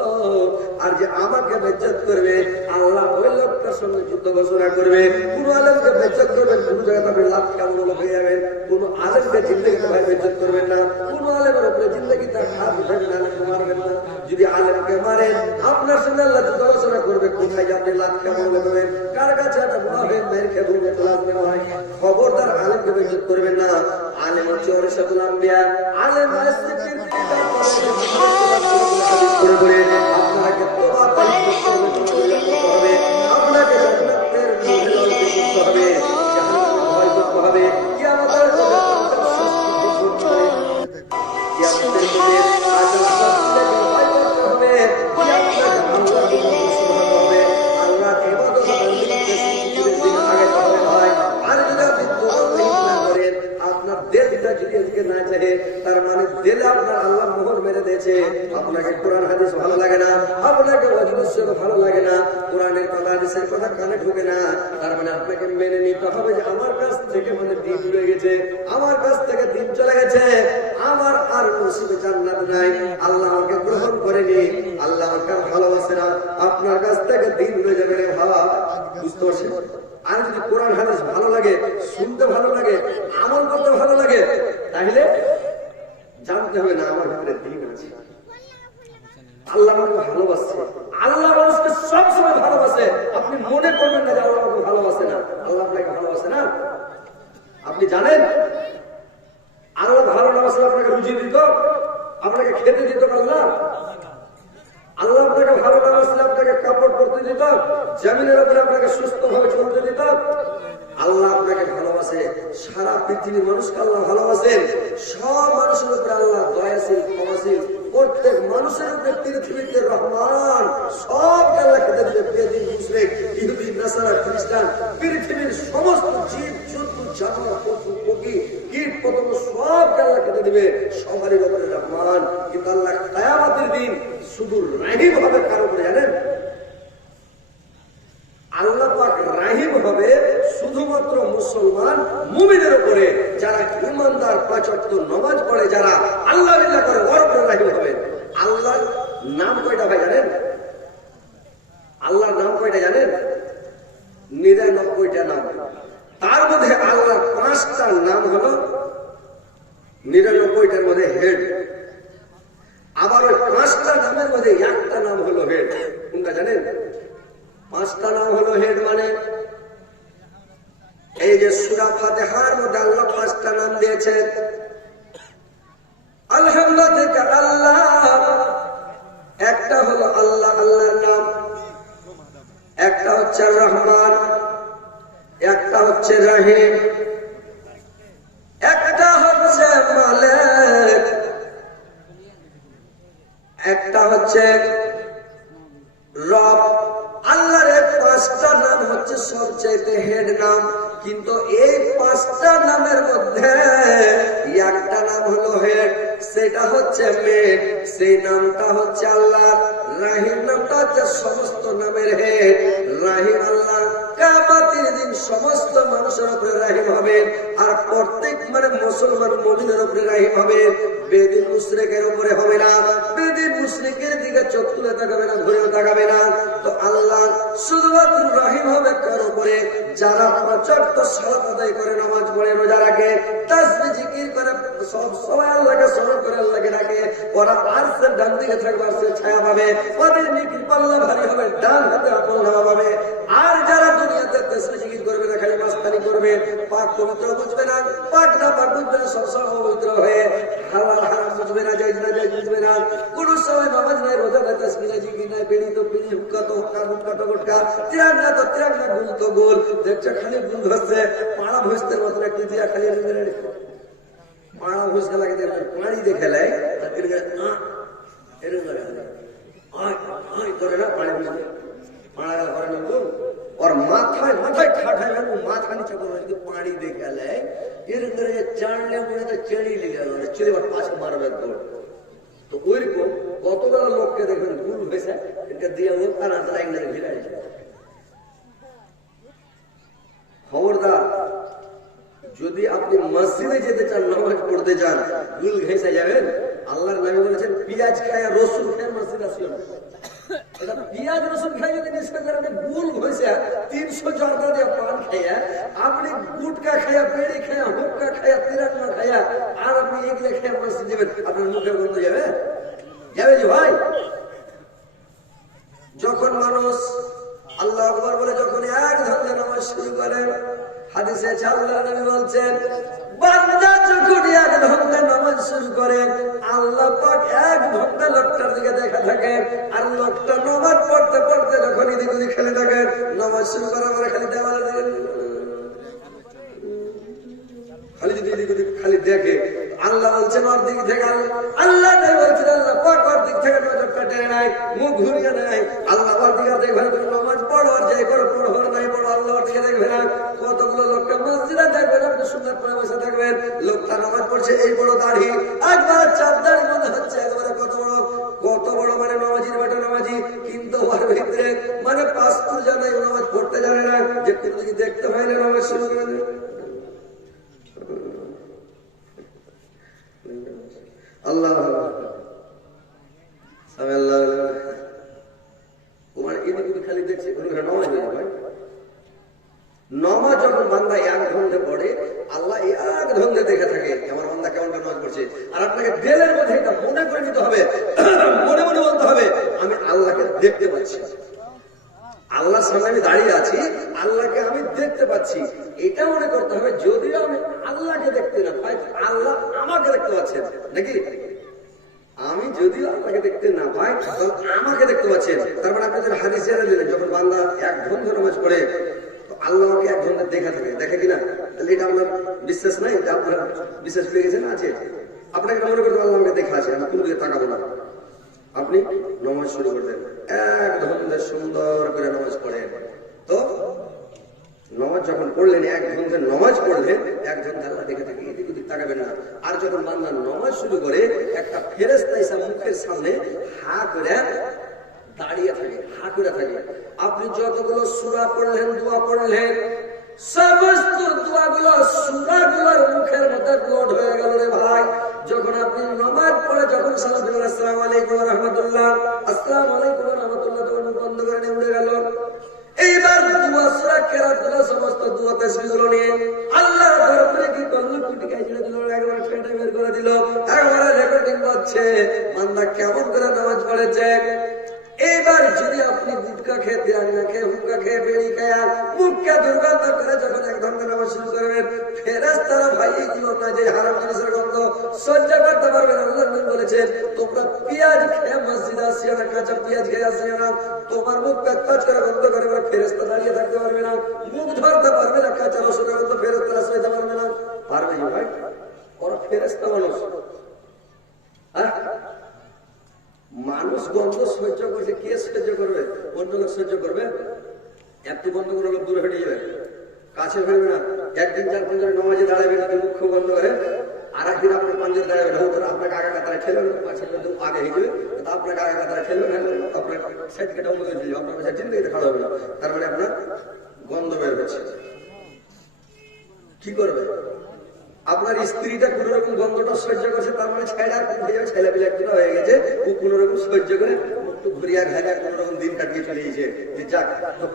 আর যে আমাকে বেইজ্জত করবে, আল্লাহ ওই লোকটার সঙ্গে যুদ্ধ ঘোষণা করবে। কোন আলেমকে বেইজ্জত করবেন, কোন জায়গাতে আপনি লাভ কেমন হয়ে যাবেন। কোন আলেমকে জিন্দগিতে ভাই বেইজ্জত করবেন না, কোন আলেমের উপরে জিন্দগি তার হাত উঠাবেন না, আলেমকে মারবেন না। যদি আলেমকে মারেন, আপনার সঙ্গে আল্লাহ যুদ্ধ ঘোষণা করবে, কোথায় আপনি লাভ কেমন হবেন, কার কাছে একটা মুনাফিক মেয়ের খেয়ে লাগবে না। খবরদার আলেমকে বেইজ্জত করবেন না। আলেম হচ্ছে ওয়ারাসাতুল আম্বিয়া, আলেম আপনাকে তোবা করতে হবে, আপনাকে জান্নাতের মধ্যে শিখতে হবে, জাহান্নামের ভয় করতে হবে। আপনাকে কোরআন হাদিস ভালো লাগে না, আপনাকে ওয়াজিব ভালো লাগে না, কোরআনের কথা হাদিসের কথা কানে ঢোকে না, তার মানে আপনাকে মেনে নিতে হবে যে আমার কাছ থেকে মানে দিন উড়ে গেছে, আমার কাছ থেকে দিন চলে গেছে, আমার আর নসিবে জান্নাত নাই, আল্লাহ আমাকে গ্রহণ করেনি, আল্লাহ আমাকে ভালোবাসে না, আপনার কাছ থেকে দিন উড়ে যাবে রে ভাই। বুঝতে পারছেন? আর যদি কোরআন হাদিস ভালো লাগে, শুনতে ভালো লাগে, আমল করতে ভালো লাগে, তাহলে জানতে হবে না আমার ভিতরে দিন আছে। আল্লাহ আমাকে ভালোবাসে, আল্লাহ মানুষকে সবসময় ভালোবাসে। আপনি মনে করবেন না যে আল্লাহ আমাকে ভালোবাসে না, আল্লাহ আপনাকে ভালোবাসে না। আপনি জানেন আল্লাহ ভালো না বাসলে আপনাকে রুজি দিত, আপনাকে খেতে দিত আল্লাহ? আল্লাহ আপনাকে ভালো না বাসলে আপনাকে কাপড় পরতে দিত, জমিনের উপরে আপনাকে সুস্থ ভাবে চলতে দিত? আল্লাহ আপনাকে ভালোবাসে। সারা পৃথিবীর মানুষকে আল্লাহ ভালোবাসেন। সব মানুষের উপরে আল্লাহ দয়াশীল, ক্ষমাশীল। প্রত্যেক মানুষের উপরে পৃথিবীতে রহমান। সবকে আল্লাহ খেতে দিবে। বেদিন, মুশরিক, ইহুদি, নাসারা, খ্রিস্টান, পৃথিবীর সমস্ত জীব জন্তু, জানোয়ার, পশু পক্ষী, কীট পতঙ্গ সবকে আল্লাহ খেতে দিবে। সবারই উপরে রহমান। কিন্তু আল্লাহ কিয়ামতের দিন শুধু রাহিম হবে কার উপরে জানেন? আল্লাহ পাক রাহিম হবে শুধুমাত্র মুসলমান মুমিনের উপরে, যারা ইমানদার, পাঁচ ওয়াক্ত নামাজ পড়ে, যারা আল্লাহ বিল্লাহ করে, ওর উপরে রাহিম হবে। আল্লাহর নাম কয়টা ভাই জানেন? আল্লাহর নাম কয়টা জানেন? 99টা নাম। তার মধ্যে আল্লাহর 5টা নাম হলো 99টার মধ্যে হেড। আবার ওই 5টা নামের মধ্যে একটা নাম হলো হেড। কোনটা জানেন? 5টা নাম হলো হেড। মানে এই যে সূরা ফাতিহার মধ্যে আল্লাহ 5টা নাম দিয়েছেন। আলহামদুলিল্লাহ থেকে আল্লাহ, একটা হলো আল্লাহ, আল্লাহর নাম, একটা হচ্ছে রহমান, একটা হচ্ছে রহিম, একটা হচ্ছে মালিক, একটা হচ্ছে রব। আল্লাহর এই 5টা নাম হচ্ছে সবচাইতে হেড নাম। কিন্তু এই 5টা নামের মধ্যে একটা নাম হলো হেড, সেটা হচ্ছে মেঘ। সেই নামটা হচ্ছে আল্লাহ। রাহিম নামটা হচ্ছে সমস্ত নামের হেড। রাহিম আল্লাহ কিয়ামতের দিন সমস্ত মানুষের উপরে রাহিম হবে। আর প্রত্যেক মানে মুসলমান মুমিনের উপরে রাহিম হবে। বেদিন মুশরিকের উপরে হবে না। বেদিন মুশরিকের দিকে চোখ তুলে তাকাবে না, ঘুরেও তাকাবে না। তো আল্লাহ শুধুমাত্র রাহিম হবে কার উপরে? যারা 5 ওয়াক্ত সালাত আদায় করে, নামাজ পড়ে, রোজা রাখে, তাসবিহ জিকির করে, সব সময় আল্লাহকে স্মরণ করে, আল্লাহকে ডাকে, ওরা আরশের ডান দিকে থাকবে, আরশের ছায়া পাবে, ওদের নেকির পাল্লা ভারী হবে, ডান হাতে আপন নামা পাবে। আর যারা দুনিয়াতে তাসবিহ জিকির করবে না, খালি মাস্তানি করবে, পাক পবিত্র বুঝবে না, পাক না পাক বুঝবে না, সবসময় অপবিত্র হয়ে হালাল হারাম বুঝবে না, জায়েজ না জায়েজ বুঝবে না, কোন সময় নামাজ নাই, রোজা নাই, তাসবিহ জিকির নাই, বিড়ি তো বিড়ি, হুক্কা তো হুক্কা, গুটকা তো গুটকা, তিরাঙ্গা তো তিরাঙ্গা, গোল তো গোল। দেখছো খালি গুল ধরছে, পাড়া ভুসতে মতন একটু দিয়া খালি পাড়া ভুস খেলাকে পানি দিয়ে খেলায়, এরকম করে না পানি ভুসতে পাড়া করে না গোল। और माथाয় মাথায় ঠাঠায় লাগু, মাথা নিচে করে পানি দিয়ে খেলায়, এরকম করে চাড়লে মনে তো চেড়ি লেগে গেল, চলে পাশে মারবে গোল। তো ওইরকম কতগুলো লোককে দেখবেন গুল ভেসে এটা দিয়ে ও তারা ঘিরে। খবরদার, যদি আপনি মসজিদে যেতে চান, নামাজ পড়তে চান, গুল ঘেঁষে যাবেন। আল্লাহর নবী বলেছেন পেঁয়াজ খায়, রসুন খায় মসজিদ আসিও না। এটা পেঁয়াজ রসুন খাই যদি নিষ্কার করেন, গুল ঘষে 300 জর্দা দিয়ে পান খাইয়া, আপনি গুটকা খাইয়া, বেড়ি খাইয়া, হুক্কা খাইয়া, তিরাঙ্গা খাইয়া, আর আপনি এগুলো খেয়ে মসজিদ যাবেন, আপনার মুখে বন্ধ যাবে যাবে যে ভাই। যখন মানুষ আল্লাহু আকবার বলে যখন এক ঘন্টা নামাজ শুরু করেন, হাদিসে আছে আল্লাহর নবী বলছেন, বান্দা যখন এক ঘন্টা নামাজ শুরু করে, আল্লাহ পাক 1 ঘন্টা লোকটার দিকে দেখা থাকে। আর লোকটা নামাজ পড়তে পড়তে যখন এদিক ওদিক খেলে থাকে, নামাজ শুরু করার পরে খালি দেওয়ালের দিকে খালি যদি এদিক ওদিক খালি দেখে, আল্লাহ বলছেন ওর দিক থেকে, আল্লাহ বলছেন আল্লাহ পাক ওর দিক থেকে নজরটা টেনে নেয়, মুখ ঘুরিয়ে নেয়। আল্লাহ ওর দিকে দেখবে না, নামাজ পড়ো আর যাই করো, পড়ো নাই পড়ো, আল্লাহ ওর দিকে দেখবে না। কতগুলো লোককে মসজিদে দেখবেন, আপনি সুন্দর করে বসে থাকবেন, লোকটা নামাজ পড়ছে, এই বড় দাড়ি, একবার চাপ দাড়ি মনে হচ্ছে একবারে কত বড়, কত কিন্তু ওর ভিতরে মানে পাঁচপুর জানে নামাজ পড়তে জানে না, যে কোনদিকে দেখতে হয় না নামাজ শুরু করে দেয়। আল্লাহ খালি দেখছে নামাজ হয়ে যাবে। নমাজ যখন বান্দা এক ধন্দে পড়ে, আল্লাহ এক ধন্দে দেখে থাকে আমার বান্দা কেমন নামাজ পড়ছে। আর আপনাকে দিলের মধ্যে এটা মনে করে নিতে হবে, মনে মনে বলতে হবে আমি আল্লাহকে দেখতে পাচ্ছি, আল্লাহর সামনে আমি দাঁড়িয়ে আছি, আল্লাহকে আমি দেখতে পাচ্ছি। এটা মনে করতে হবে যদিও আমি আল্লাহকে দেখতে না পাই, আল্লাহ আমাকে দেখতে পাচ্ছেন নাকি। আমি যদিও আল্লাহকে দেখতে না পাই, আমাকে দেখতে পাচ্ছেন। তারপরে আপনাদের হাদিসে দিলেন যখন বান্দা এক ধন্দে নামাজ পড়ে আল্লাহকে এক ধরনের দেখা থাকে, দেখে কিনা? তাহলে এটা আপনার বিশ্বাস নাই, এটা আপনার বিশ্বাস পেয়ে গেছেন আছে। আপনাকে মনে করতে আল্লাহ আমাকে দেখা আছে, আমি কোনো দিকে তাকাবো না। আপনি নামাজ শুরু করবেন, এক ধরনের সুন্দর করে নামাজ পড়েন। তো নামাজ যখন পড়লেন, এক ধরনের নামাজ পড়লেন, এক ধরনের আল্লাহ দেখে থাকে, এদিক ওদিক তাকাবেন না। আর যখন বান্দা নামাজ শুরু করে, একটা ফেরেশতা এসে মুখের সামনে হা করে দাঁড়িয়ে থাকে, হা করে থাকে। আপনি যতগুলো সূরা পড়লেন, দোয়া পড়লেন, সমস্ত দোয়াগুলো সূরাগুলোর মুখের মধ্যে লোড হয়ে গেল রে ভাই। যখন আপনি নামাজ পড়ে যখন সালাম দিলেন আসসালামু আলাইকুম ওয়া রাহমাতুল্লাহ, আসসালামু আলাইকুম ওয়া রাহমাতুল্লাহ, তখন বন্ধ করে নিয়ে উড়ে গেল। এইবার দোয়া সূরা কেরাতগুলো সমস্ত দোয়া তাসবিহগুলো নিয়ে আল্লাহর দরবারে কি করলো, কুটিকাই ছেড়ে দিল, একবার ঠেটা বের করে দিল, একবার রেকর্ডিং করছে বান্দা কেমন করে নামাজ পড়েছে। এবার যদি আপনি গুটকা খেয়ে, তিরাঙ্গা খেয়ে, হুক্কা খেয়ে, বেড়ি খেয়ে, মুখকে দুর্গন্ধ করে যখন এক ধরনের নামাজ শুরু করবেন, ফেরেশতারা ভাই এগুলো না যে হারাম জিনিসের গন্ধ সহ্য করতে পারবেন। আল্লাহ নবী বলেছেন তোমরা পেঁয়াজ খেয়ে মসজিদে আসিও না, কাঁচা পেঁয়াজ খেয়ে আসিও না, তোমার মুখ কাজ করে গন্ধ করে, ফেরেশতা দাঁড়িয়ে থাকতে পারবে না, মুখ ধরতে পারবে না, কাঁচা রসুনের গন্ধ ফেরেশতারা সইতে পারবে না। পারবে না ভাই, ওরা ফেরেশতা মানুষ। মানুষ গন্ধ সহ্য করছে, কে সহ্য করবে? অন্য লোক সহ্য করবে? একটু গন্ধ করে লোক দূরে হেঁটে যাবে, কাছে ফেলবে না। একদিন 4-5 নামাজে দাঁড়াবে না, মুখ্য বন্ধ করে, আর একদিন আপনার পাঞ্জরে দাঁড়াবে না, আপনাকে আগা কাতারে ঠেলবেন, আগে হেঁটে আপনাকে আগা কাতারে ঠেলবেন, আপনার সাইড কেটে অন্য দিকে আপনার কাছে চিন্তা খারাপ হবে না। তার মানে আপনার গন্ধ বের হচ্ছে। কি করবে? আপনার স্ত্রীটা কোন রকম গন্ধটা সহ্য করছে, তার মানে ছেলে পিলে একটা হয়ে গেছে, ও কোন রকম সহ্য করে একটু ঘুরিয়া ঘাড়িয়া কোন রকম দিন কাটিয়ে চলে গেছে।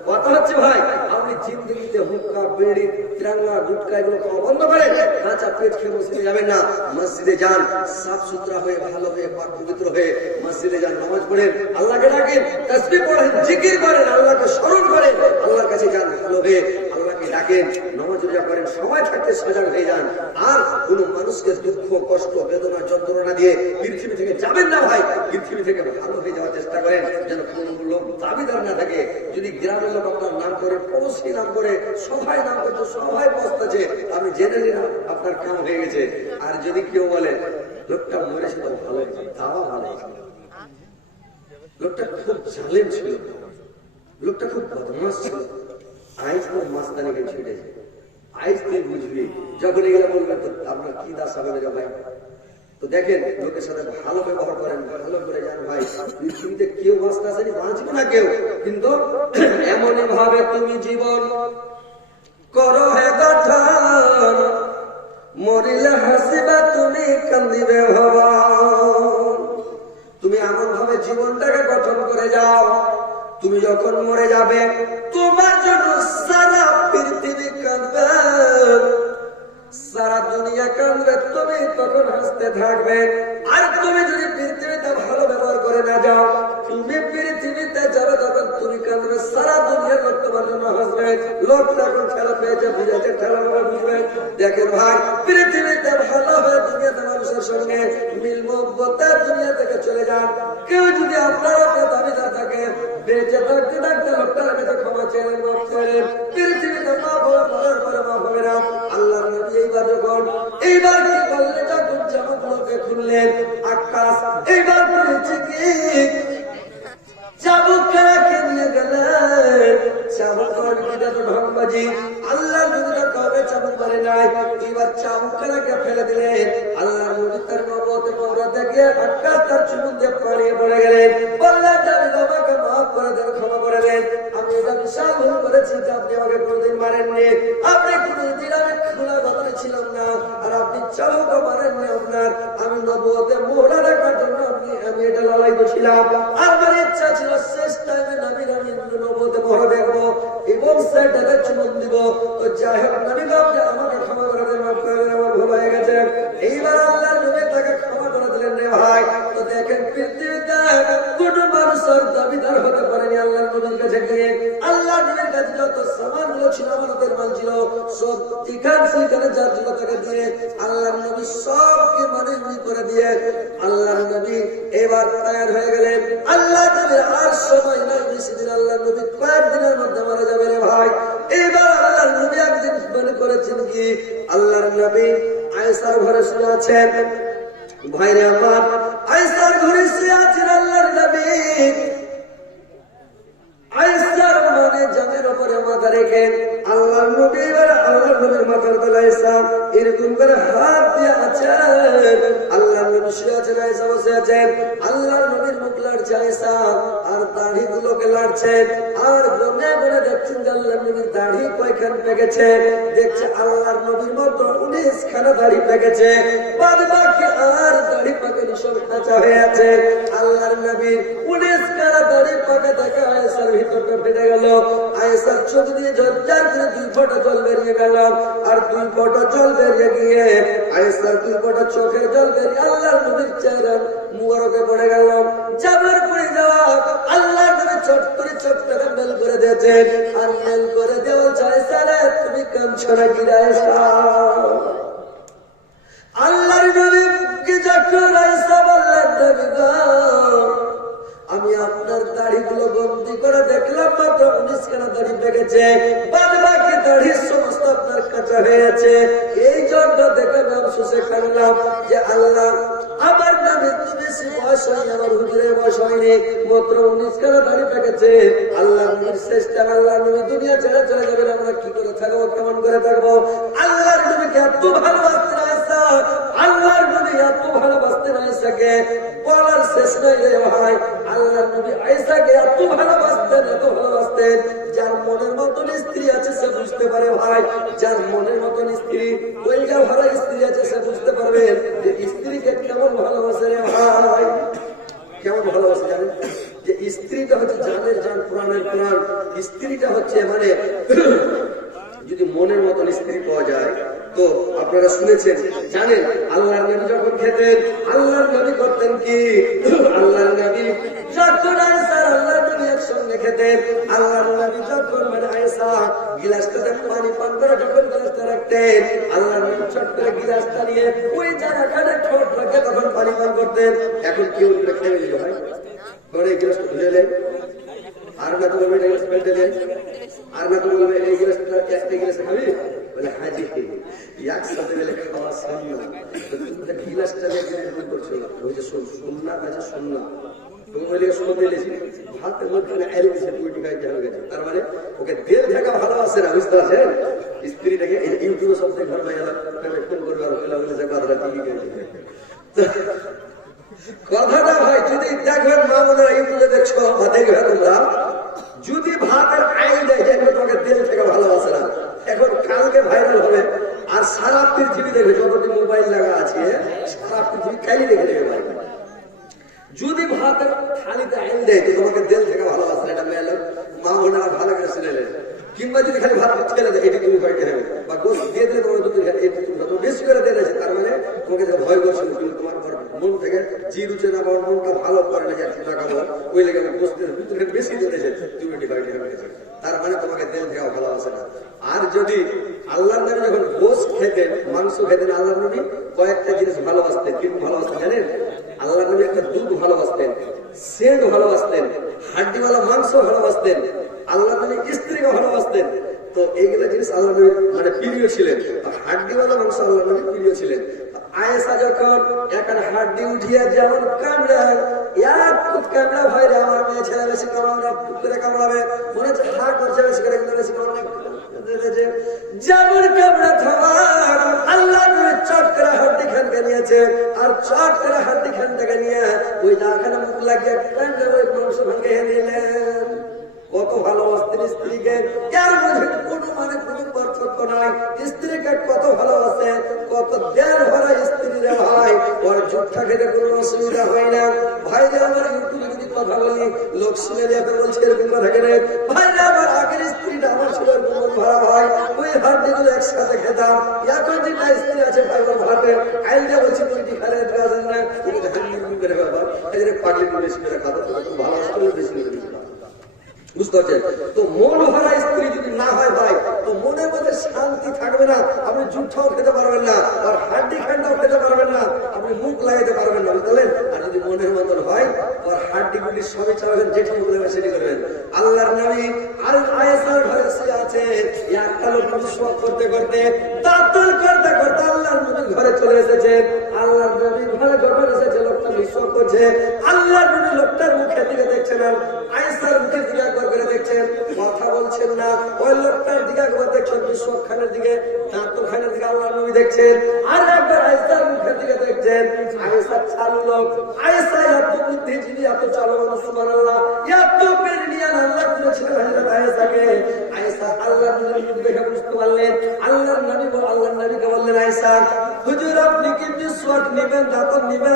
কথা হচ্ছে ভাই, আপনি জিন্দগিতে হুক্কা, বেড়ি, তিরাঙ্গা, গুটকা এগুলো খাওয়া বন্ধ করেন, কাঁচা পেট খেয়ে মসজিদে যাবেন না। মসজিদে যান, সাফ সুতরা হয়ে, ভালো হয়ে, পাক পবিত্র হয়ে মসজিদে যান, নামাজ পড়েন, আল্লাহকে ডাকেন, তাসবিহ পড়েন, জিকির করেন, আল্লাহকে স্মরণ করেন, আল্লাহর কাছে যান ভালো হয়ে, আল্লাহকে ডাকেন, নামাজ রোজা করেন, সময় থাকতে সজাগ হয়ে যান। আর কোন মানুষকে দুঃখ, কষ্ট, বেদনা, যন্ত্রণা দিয়ে পৃথিবী থেকে যাবেন না ভাই। পৃথিবী থেকে ভালো হয়ে যাওয়ার চেষ্টা করেন, যেন কোন লোক দাবিদার না থাকে। যদি গ্রামের লোক আপনার নাম করে, পড়োশি নাম করে, সবাই নাম করছে, সবাই পস্তাছে, আপনি জেনে নিন আপনার কাম হয়ে গেছে। আর যদি কেউ বলে লোকটা মরেছে তো ভালো হয়েছে, তাও ভালো হয়েছে, লোকটা খুব জালেম ছিল, লোকটা খুব বদমাস ছিল, আইজ তোর মাস্তানিকে ছুটেছে, আইজ তুই বুঝবি, যখন এগুলো বলবেন তো আপনার কি দাস হবে ভাই। তো দেখেন, লোকের সাথে ভালো ব্যবহার করেন, ভালো করে যান ভাই। পৃথিবীতে কেউ বাঁচতে আসেনি, বাঁচবে না কেউ, কিন্তু এমন ভাবে তুমি জীবন করো হে গঠন, মরিলে হাসিবা তুমি কান্দিবে ভগবান। তুমি এমন ভাবে জীবনটাকে গঠন করে যাও, তুমি যখন মরে যাবে তোমার জন্য সারা পৃথিবী কাঁদবে, সারা দুনিয়া কাঁদবে, তুমি তখন হাসতে থাকবে। আর তুমি যদি পৃথিবীতে ভালো ব্যবহার করে না যাও, তুমি পৃথিবীতে যাবে তখন তুমি কাঁদবে, সারা দুনিয়ার লোক তোমার জন্য হাসবে। লোক যখন ঠেলা পেয়েছে, বুঝেছে ঠেলা বুঝবে। দেখেন ভাই, পৃথিবীতে ভালো হয়ে দুনিয়াতে মানুষের সঙ্গে মিল মহব্বতে দুনিয়া থেকে চলে যান। কেউ যদি আপনার দাবিদার থাকে, বেঁচে থাকতে থাকতে লোকটার কাছে ক্ষমা চেয়ে মাফ করেন। পৃথিবীতে মাফ হয়ে মরার পরে মাফ হবে না। আল্লাহ নবী এইবার যখন এইবার কি করলে, যখন জামাগুলোকে খুললেন, আকাশ এইবার করেছে কি চাবুককে নিয়ে গেলেন। চাবুক ঢংবাজি, আল্লাহ নবীরা কবে চাবুক মারে নাই, এবার চাবুককে ফেলে দিলেন। আল্লাহ নবী তার নবুয়তে পৌঁছাতে গিয়ে আকাশ তার চুমুক দিয়ে পালিয়ে পড়ে গেলেন। বললেন, আমাকে মাফ করে বোম সাইডে চুমন দিব। তো যাই হোক নবী আপনি আমাকে ক্ষমা করে দেন, মাফ করে দেন, আমার ভুল হয়ে গেছে। এইবার আল্লাহর নবী তাকে ক্ষমা করে দিলেন রে ভাই। তো দেখেন পৃথিবীতে কোন মানুষের দাবিদার হতে পারেনি আল্লাহর নবীর কাছে গিয়ে। আল্লাহর নবীর কাছে যত সামানগুলো ছিল, আমাদের মাল ছিল, সব সেখানে যার জন্য তাকে দিয়ে আল্লাহর নবী সবকে মানে করে দিয়ে আল্লাহর নবী এবার তৈরি হয়ে গেলেন। আল্লাহর নবীর আর সময় নাই বেশি দিন, আল্লাহর নবী কয়েকদিনের মধ্যে মারা যাবে রে ভাই। এবার আল্লাহর নবী একদিন মনে করেছেন কি, আল্লাহর নবী আয়েশার ঘরে শুয়ে আছেন। ভাইরে আমার, আয়েশার ঘরে শুয়ে আছেন আল্লাহর নবী। আয়েশার মানে জানের উপরে মাথা রেখে আল্লাহর নবী এবার আল্লাহর নবীর মাথার তলায় এরকম করে হাত দিয়ে আছেন। আল্লাহর নবী শুয়ে আছেন, আয়েশা বসে আছেন। আল্লাহর নবীর মুখ লাড়ছে আয়েশা, আর দাড়ি গুলোকে লাড়ছেন। আর মনে মনে দেখছেন যে আল্লাহর নবীর দাড়ি কয়খান পেকেছে। দেখছে আল্লাহর নবীর মতো 19 খানা দাড়ি পেকেছে, বাদ বাকি আর দাড়ি পাকেনি, সব কাঁচা হয়ে আছে। আল্লাহর নবীর 19 খানা দাড়ি পাকে দেখা আয়েশার ভিতরটা ফেটে গেল। আয়েশার চোখ দিয়ে ঝরঝর করে 2 ফোঁটা জল বেরিয়ে গেল। আর 2 ফোঁটা জল বেরিয়ে গিয়ে আয়েশার 2 ফোঁটা চোখের জল বেরিয়ে আল্লাহর নবীর চেহারা মুবারকে পড়ে গেল। জামার পড়ে যাওয়া আল্লাহর নবী ছোট করে মেল করে দিয়েছেন। আর মেল করে দেওয়া আয়েশা রে, তুমি কাঁদছো নাকি আয়েশা? আল্লাহর নবী কি যখন আয়েশা বললেন, নবী গো, আমি আপনার দাড়িগুলো বন্দি করে দেখলাম মাত্র 19 খানা দাড়ি পেকেছে, বাদ বাকি দাড়ির সমস্ত আপনার কাঁচা হয়ে আছে। এই জন্য দেখে নাম শুষে খাইলাম যে আল্লাহ আমার নামে বেশি বয়স হয়নি, আমার হুজুরের বয়স হয়নি, মাত্র 19 খানা দাড়ি পেকেছে। আল্লাহ নবীর শেষ টাইম, আল্লাহ নবী দুনিয়া ছেড়ে চলে যাবেন, আমরা কি করে থাকবো, কেমন করে থাকবো? আল্লাহর নবীকে এত ভালোবাসতেন আয়েশা, আল্লাহর নবী এত ভালোবাসতেন আয়েশাকে বলার শেষ নাই রে ভাই। আল্লাহর নবী আয়েশাকে এত ভালোবাসতেন, যার মনের মতন স্ত্রী আছে সে বুঝতে পারে ভাই। যার মনের মতন স্ত্রী, ওই যা ভালো স্ত্রী আছে সে বুঝতে পারবে যে স্ত্রীকে কেমন ভালোবাসে রে ভাই। কেমন ভালোবাসে জানেন? যে স্ত্রীটা হচ্ছে জানের জান, প্রাণের প্রাণ। স্ত্রীটা হচ্ছে মানে যদি মনের মতন স্ত্রী পাওয়া যায়, তো আপনারা শুনেছেন, জানেন আল্লাহর নবী যখন খেতেন, আল্লাহর নবী করতেন কি, আল্লাহর নবী যখন আয়েশা আল্লাহর নবী একসঙ্গে খেতেন, আল্লাহর নবী যখন মানে আয়েশা গিলাসটাতে পানি পান করে যখন গিলাসটা রাখতেন, আল্লাহর নবী চট করে গিলাসটা নিয়ে ওই জায়গাখানে ঠোঁট রাখে তখন পানি পান করতেন। এখন কেউ খেয়ে নিল ভাই, পরে গিলাসটা ধুয়ে নেন, আর না তো বলবে গিলাস ফেলতে দেন, আর না তো বলবে এই গিলাসটা একটা গিলাস খাবি, বলে হাজি একসাথে গেলে খাওয়া সুন্নাত। গিলাসটা করছো ওই যে সুন্নাত আছে, সুন্নাত ভাতের মধ্যে তার মানে ওকে দেল ঢাকা ভালোবাসে না, বুঝতে পারছেন? স্ত্রীটাকে ইউটিউবে সব থেকে কথাটা ভাই যদি দেখবেন, মা বোনেরা ইউটিউবে দেখছো বা দেখবে তোমরা, যদি ভাতের আইন দেয় দেখবে তোমাকে তেল থেকে ভালোবাসে না। এখন কালকে ভাইরাল হবে, আর সারা পৃথিবী দেখবে, যতটি মোবাইল লাগা আছে সারা পৃথিবী খালি দেখে নেবে ভাই। যদি ভাতের থালিতে আইন দেয় তো তোমাকে তেল থেকে ভালোবাসে, এটা মেয়ে মা বোনেরা ভালো করে শুনে নেবে। কিংবা যদি খালি ভাত ছেড়ে দেয়, এটি তুমি ভয় খেয়ে বা গোস দিয়ে দিলে তোমার দুটো বেশি করে দিয়ে দিয়েছে, তার মানে তোমাকে যে ভয় করছিল, কিন্তু তোমার মন থেকে জি রুচে না, আমার মনটা ভালো করে না, টাকা ওই লেগে গোস্ত বেশি দিয়ে দিয়েছে, তুমি এটি ভয় খেয়ে গেছে, তার মানে তোমাকে তেল থেকে ভালোবাসে না। আর যদি আল্লাহর নবী যখন গোস খেতেন, মাংস খেতেন, আল্লাহর নবী কয়েকটা জিনিস ভালোবাসতেন। কিন্তু ভালোবাসতেন জানেন? আল্লাহর নবী একটা দুধ ভালোবাসতেন, সেন্ট ভালোবাসতেন, হাড্ডিওয়ালা মাংস ভালোবাসতেন, আল্লাহর নবী স্ত্রীকে ভালোবাসতেন। তো এইগুলো জিনিস আল্লাহ নবী মানে প্রিয় ছিলেন। হাড্ডিওয়ালা মাংস আল্লাহ নবী প্রিয় ছিলেন। আয়েশা যখন এখন হাড্ডি উঠিয়ে যেমন কামড়ায়, এক কামড়া ভাইরে আমার মেয়ে ছেলে বেশি কামড়াবে, পুকুরে কামড়াবে, মনে হচ্ছে হা করছে বেশি করে, বেশি কামড়াবে যেমন কামড়া থামার আল্লাহ চট করে হাড্ডি খানকে নিয়েছে, আর চট করে হাড্ডি খান থেকে নিয়ে ওই জায়গাখানে মুখ লাগিয়ে ওই মাংস ভাঙে নিলেন। কত ভালোবাসতেন স্ত্রীকে, এর মধ্যে কোনো মানে কোনো পার্থক্য নাই। স্ত্রীকে কত ভালোবাসে, কত দেড় ভরা স্ত্রী রে ভাই, ওর জুটটা খেতে কোনো অসুবিধা হয় না। ভাইরা আমার ইউটিউবে যদি কথা বলি, লোক শুনে যাবে বলছে এরকম কথা কেন, ভাইরা আমার আগের স্ত্রীটা আমার বেশি করে খাবে, ভালো আসলে বেশি করে দিতে হবে। বুঝতে পারছেন? তো মন ভরা স্ত্রী যদি না হয় ভাই, তো মনের মধ্যে শান্তি থাকবে না। আপনি জুঠাও খেতে পারবেন না, আর হাড্ডি খান্ডাও খেতে পারবেন না, আপনি মুখ লাগাইতে পারবেন না, বুঝলেন? আর যদি মনের মতন হয়, আর হাড্ডি গুলি সবই চালাবেন, যেটা মুখ লাগবে সেটি করবেন। আল্লাহর নবী আর আয়েশার ঘরে শুয়ে আছে, একটা লোক মিসওয়াক করতে করতে দাঁতল করতে করতে আল্লাহর নবীর ঘরে চলে এসেছে। আল্লাহর নবীর ঘরে যখন এসেছে, লোকটা মিসওয়াক করছে, আল্লাহর নবী লোকটার মুখের দিকে দেখছেন না, আয়েশার মুখের দিকে একবার করে দেখছেন, কথা বলছেন না। ওই লোকটার দিকে একবার দেখছেন, মিসওয়াক খানের দিকে, দাঁতল খানের দিকে আল্লাহর নবী দেখছেন, আর একবার আয়েশার মুখের দিকে দেখছেন। আয়েশা চালু লোক, আয়েশা এত বুদ্ধিজীবী, এত চালু মানুষ, সুবহানাল্লাহ, এত পেরিয়ান আল্লাহ করেছিলেন হযরত আয়েশাকে। আয়েশা আল্লাহর নবীর দেখে বুঝতে পারলেন। আল্লাহর নবীকে বললেন, আয়েশা হুজুর আপনি কি মিসওয়াক নেবেন, দাঁতন নেবেন?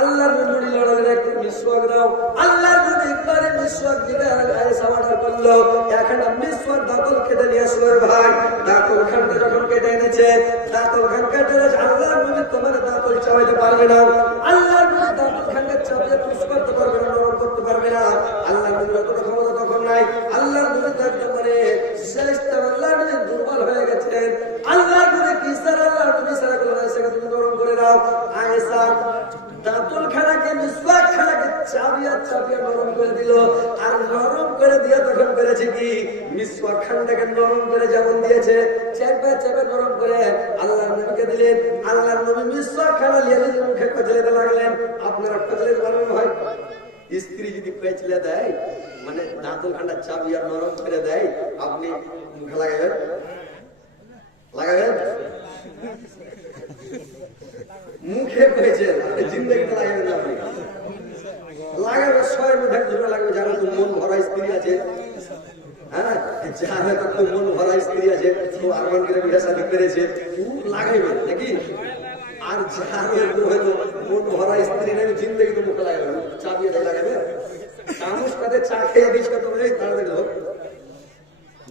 আল্লাহর নবী লড়াই একটু মিসওয়াক দাও। আল্লাহর নবী একবারে মিসওয়াক দিবে, আয়েশা অর্ডার করলো একটা মিসওয়াক দাঁতন কেটে নিয়ে আসলো। ভাই দাঁতন খানটা যখন কেটে এনেছে, দাঁতন খান কেটে আল্লাহর নবী তোমার দাঁতন চাবাইতে পারবে না, আল্লাহর নবী দাঁতন খানকে চাপিয়ে তুষ করতে পারবে না, নরম করতে পারবে না। আল্লাহর নবীর অতটা ক্ষমতা তখন নাই। আল্লাহর নবী একদম মানে আল্লাহর নবী দুর্বল হয়ে গেছেন। আল্লাহর নবী কি স্যার, আল্লাহর নবী স্যার আয়েশাকে তুমি নরম করে দাও। আয়েশা দাঁতল খানাকে, মিসওয়াক খানাকে চাপিয়ে নরম করে দিল। আর নরম করে দিয়ে তখন করেছে কি, মিসওয়াক খানটাকে নরম করে যেমন দিয়েছে, চেপে নরম করে আল্লাহর নবীকে দিলেন। আল্লাহর নবী মিসওয়াক খানা নিয়ে নিজের মুখে কচলে লাগলেন। আপনারা কচলে পারবেন ভাই? স্ত্রী যদি পেঁচলে দেয়, মানে দাঁতল খান্ডা চাবি আর নরম করে দেয়, আপনি মুখে লাগাবেন? মুখে পেয়েছে, জিন্দগিতে লাগাবেন না, আপনি লাগাবে ছয়ের মধ্যে ধরে লাগবে। যারা তো মন ভরা স্ত্রী আছে, হ্যাঁ, যারা তো মন ভরা স্ত্রী আছে, তো আরমান করে বিয়ে শাদী করেছে, লাগাইবেন নাকি? আর যার হয়তো মন ভরা স্ত্রী নাই, জিন্দগি তো মুখে লাগাবে, চাপিয়ে লাগাবে। চামচ কাতে চা খেয়ে দিস কত তাড়াতাড়ি হোক,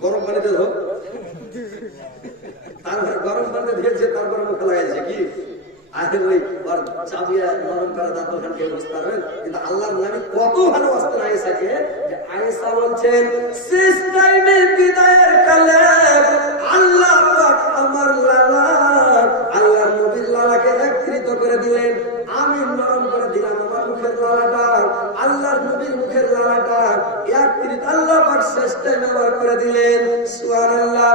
গরম পানিতে হোক, তারপরে গরম পানিতে দিয়েছে, তারপরে মুখে লাগাইছে কি? আরে ওই চাপিয়ে নরম করে দাঁতল খানকে বুঝতে পারবেন। কিন্তু আল্লাহর নবী কত ভালোবাসতেন আয়েশাকে, যে আয়েশা বলছেন শেষ টাইমে বিদায়ের কালে আল্লাহ পাক আমার লালা, আল্লাহর নবীর লালাকে একত্রিত করে দিলেন। আমি নরম করে দিলাম আমার মুখের লালাটা, আল্লাহর নবীর মুখের লালাটা একত্রিত আল্লাহ পাক শেষ টাইমে আমার করে দিলেন। সুবহানাল্লাহ।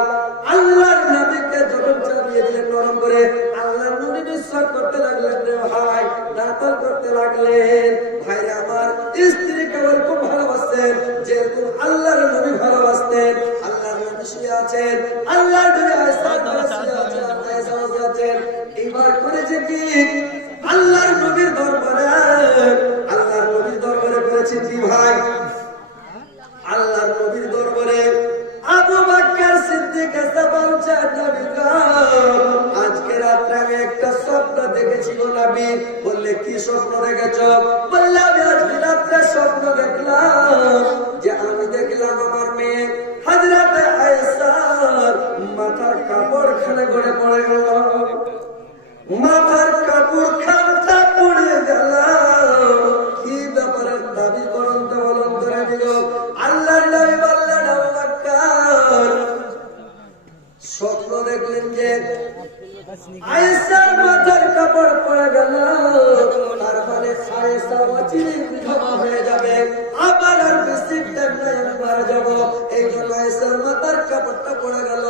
আল্লাহর নবীকে যখন চাপিয়ে দিলেন নরম করে, আল্লাহর নবী মিসওয়াক করতে লাগলেন রে ভাই, দাঁতল করতে লাগলেন। ভাইরে আমার, স্ত্রীকে ওরকম ভালোবাসতেন যেরকম আল্লাহর নবী ভালোবাসতেন। আল্লাহর নবী শুয়ে আছেন, আল্লাহর নবী আয়েশার ঘরে শুয়ে আছেন, আয়েশা বসে আছেন। এইবার করেছে কি, আল্লাহর নবীর দরবারে করেছে কি ভাই, আল্লাহর নবীর দরবারে আবু বকর সিদ্দিক এসে বলছেন, নবী গো আজকে রাতে আমি একটা স্বপ্ন দেখেছি গো নবী। বললে কি স্বপ্ন দেখেছো? বললে আমি আজকে রাতে স্বপ্ন দেখলাম যে আমি দেখলাম আমার মেয়ে হযরত আয়েশার মাথার কাপড় খানে গড়ে পড়ে গেল, মাথার কাপড় খানটা পড়ে গেল। কি ব্যাপারে দাবি করুন তো বলুন তো নবী গো। আল্লাহর নবী বললেন, আবু বকর স্বপ্ন দেখলেন যে আয়েশার মাথার কাপড় পড়ে গেল, তার মানে আয়েশা অচিরে বিধবা হয়ে যাবে, আবার আর বেশি টাইম নাই আমি মারা যাব। এই জন্য আয়েশার মাথার কাপড়টা পড়ে গেল।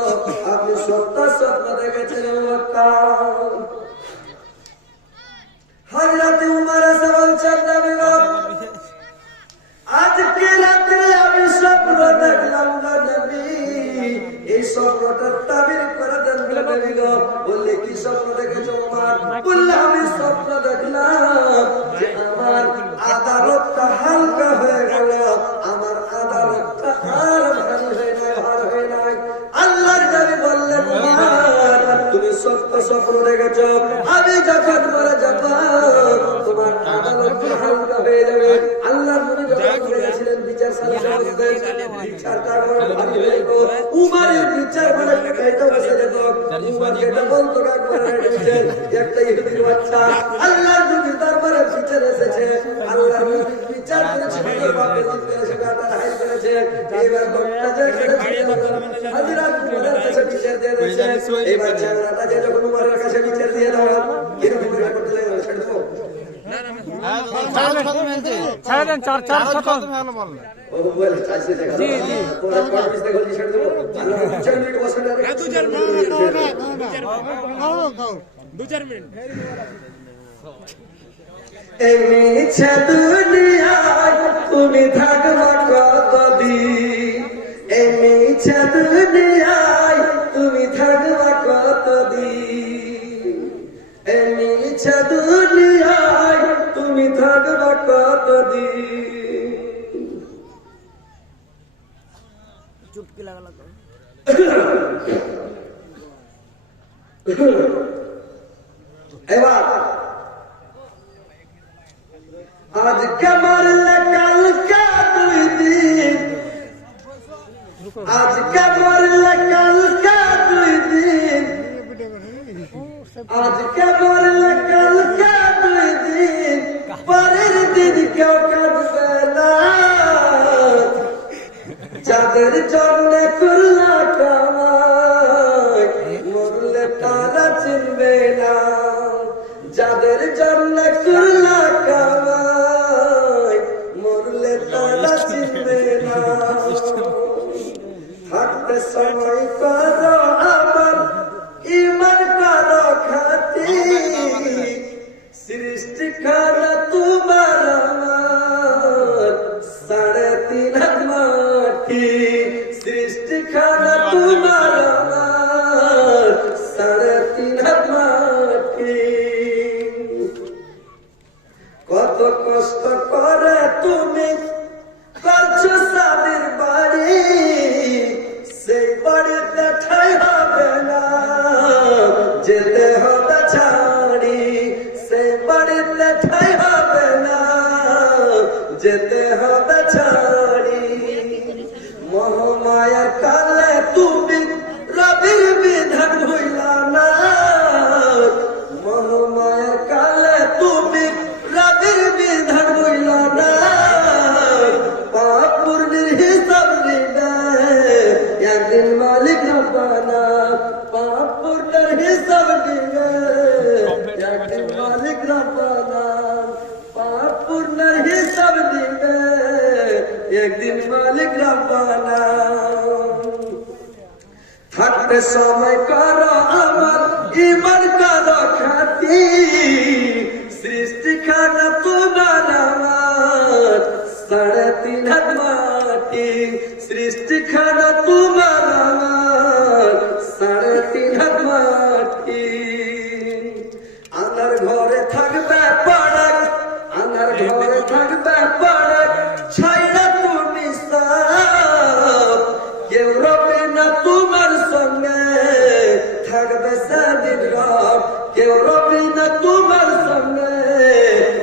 আপনি সত্য স্বপ্ন দেখেছেন আবু বকর। হযরত উমর এসে বলছেন, নবী গো আজকে রাতে আমি স্বপ্ন দেখলাম গো নবী, এই স্বপ্নটার তাবির করে দেন নবী গো। বললে কি স্বপ্ন দেখেছো উমর? বললে আমি স্বপ্ন দেখলাম যে আমার আদালতটা হালকা হয়ে গেল, আমার আদালতটা আর ভারী হয়ে নাই। আল্লাহর নবী বললেন, উমর তুমি সত্য স্বপ্ন দেখেছো, আমি যখন মরে যাব তোমার আদালতটা হালকা হয়ে যাবে। আল্লাহর নবী যখন বলেছিলেন বিচার বিচারটা ভারী হয়ে যেত, উমরের বিচার মানে খাইতে বসে যেত। উমর যেটা বলতো একটা ইহুদির বাচ্চা আল্লাহর নবীর দরবারে বিচার এসেছে, আল্লাহর তোর বাপ বেজিত করেছে, বেটার হাইল করেছে, এইবার বক্তাদের হাজিরা উমরের কাছে বিচার দিয়ে দিয়েছে। এইবার চ্যাংড়াটা যে যখন উমরের কাছে বিচার দিয়ে দাও, কিরকম বিচার করতে লাগবে ছেড়ে দেবো। ছাড়া দেন, চার শতক। ও বলে চাইছে দেখা তোরা পারমিস দেখো ছেড়ে দেবো। আল্লাহ 2 মিনিট বসে না, 2-4 মিনিট। এই মিছে দুনিয়ায় তুমি থাকবা কতদিন, এই মিছে দুনিয়ায় তুমি থাকবা কতদিন, এই মিছে দুনিয়ায় তুমি থাকবা কতদিন। চুটকি লাগালা তো। এবার আজকে মরলে কালকে 2 দিন, আজকে মরলে কালকে 2 দিন, আজকে মরলে কালকে 2 দিন, পরের দিন কেউ কাঁদবে না। যাদের জন্য করলা কামাই মরলে তারা চিনবে না, যাদের জন্য করলা কামাই মরলে তারা চিনবে না। থাকতে সময় করো আমার ইমান করো খাতি, সৃষ্টি খানা তোমার আমার 3.5 হাত মাটি, সৃষ্টি খানা তোমার আমার 3.5 হাত মাটি। কত কষ্ট করে তুমি করছো সাদের বাড়ি, সেই বাড়িতে ঠাই হবে না, যেতে হবে ছাড়ি, সেই বাড়িতে ঠাই হবে না, যেতে হবে ছাড়ি। মহামায়ার কালে তুমি রবির বিধান ভুইলা না, মহামায়ার কালে তুমি রবির বিধান ভুইলা না। পাপ পূর্ণের হিসাব নিবে একদিন মালিক রব্বানা, পাপ পূর্ণের হিসাব নিবে একদিন মালিক রব্বানা, পাপ পূর্ণের হিসাব নিবে একদিন মালিক রব্বানা। থাকতে সময় করো আমার ইমান করো খাতি, সৃষ্টি খানা তোমার আমার 3.5 হাত মাটি, সৃষ্টি খানা তোমার আমার 3.5 হাত মাটি। আনার ঘরে থাকবে পাড়াক, আনার ঘরে থাকবে পাড়াক, ছাইরা তুমি সব, কেউ রবে না তোমার সঙ্গে, থাকবে সেদিন রব, কেউ রবে না তোমার সঙ্গে,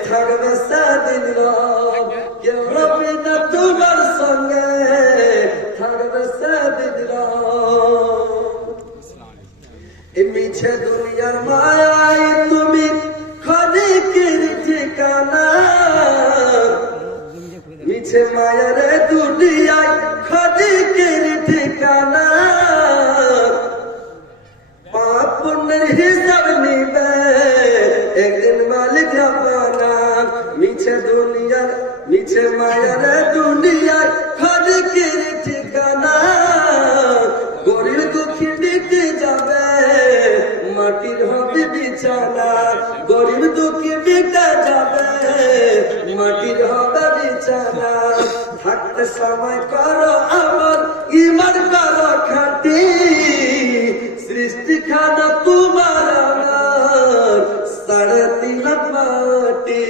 থাকবে সেদিন রব, কেউ রবে না তোমার সঙ্গে, থাকবে সেদিন রব। এই মিছে দুনিয়ার মায়ায় তুমি ক্ষণিকের ঠিকানা, মিছে মায়ার দুনিয়ায় ক্ষণিকের ঠিকানা। পাপ পুণ্যের হিসাব নিবে একদিন মালিক রব্বানা, মিছে দুনিয়ার মিছে মায়ার দুনিয়ার ক্ষণিকের ঠিকানা। গরিব দুঃখী মিটে যাবে মাটির হবে বিছানা, গরিব দুঃখী মিটে যাবে মাটির হবে বিছানা। থাকতে সময় করো আমার ইমান করো খাটি, সৃষ্টি খানা তোমার আমার 3.5 হাত মাটি,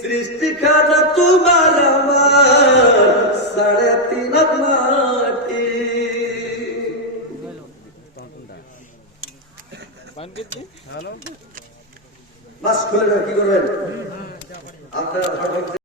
সৃষ্টি খানা তোমার আমার 3.5 হাত মাটি। বাস খুলে কি করবেন আপনারা?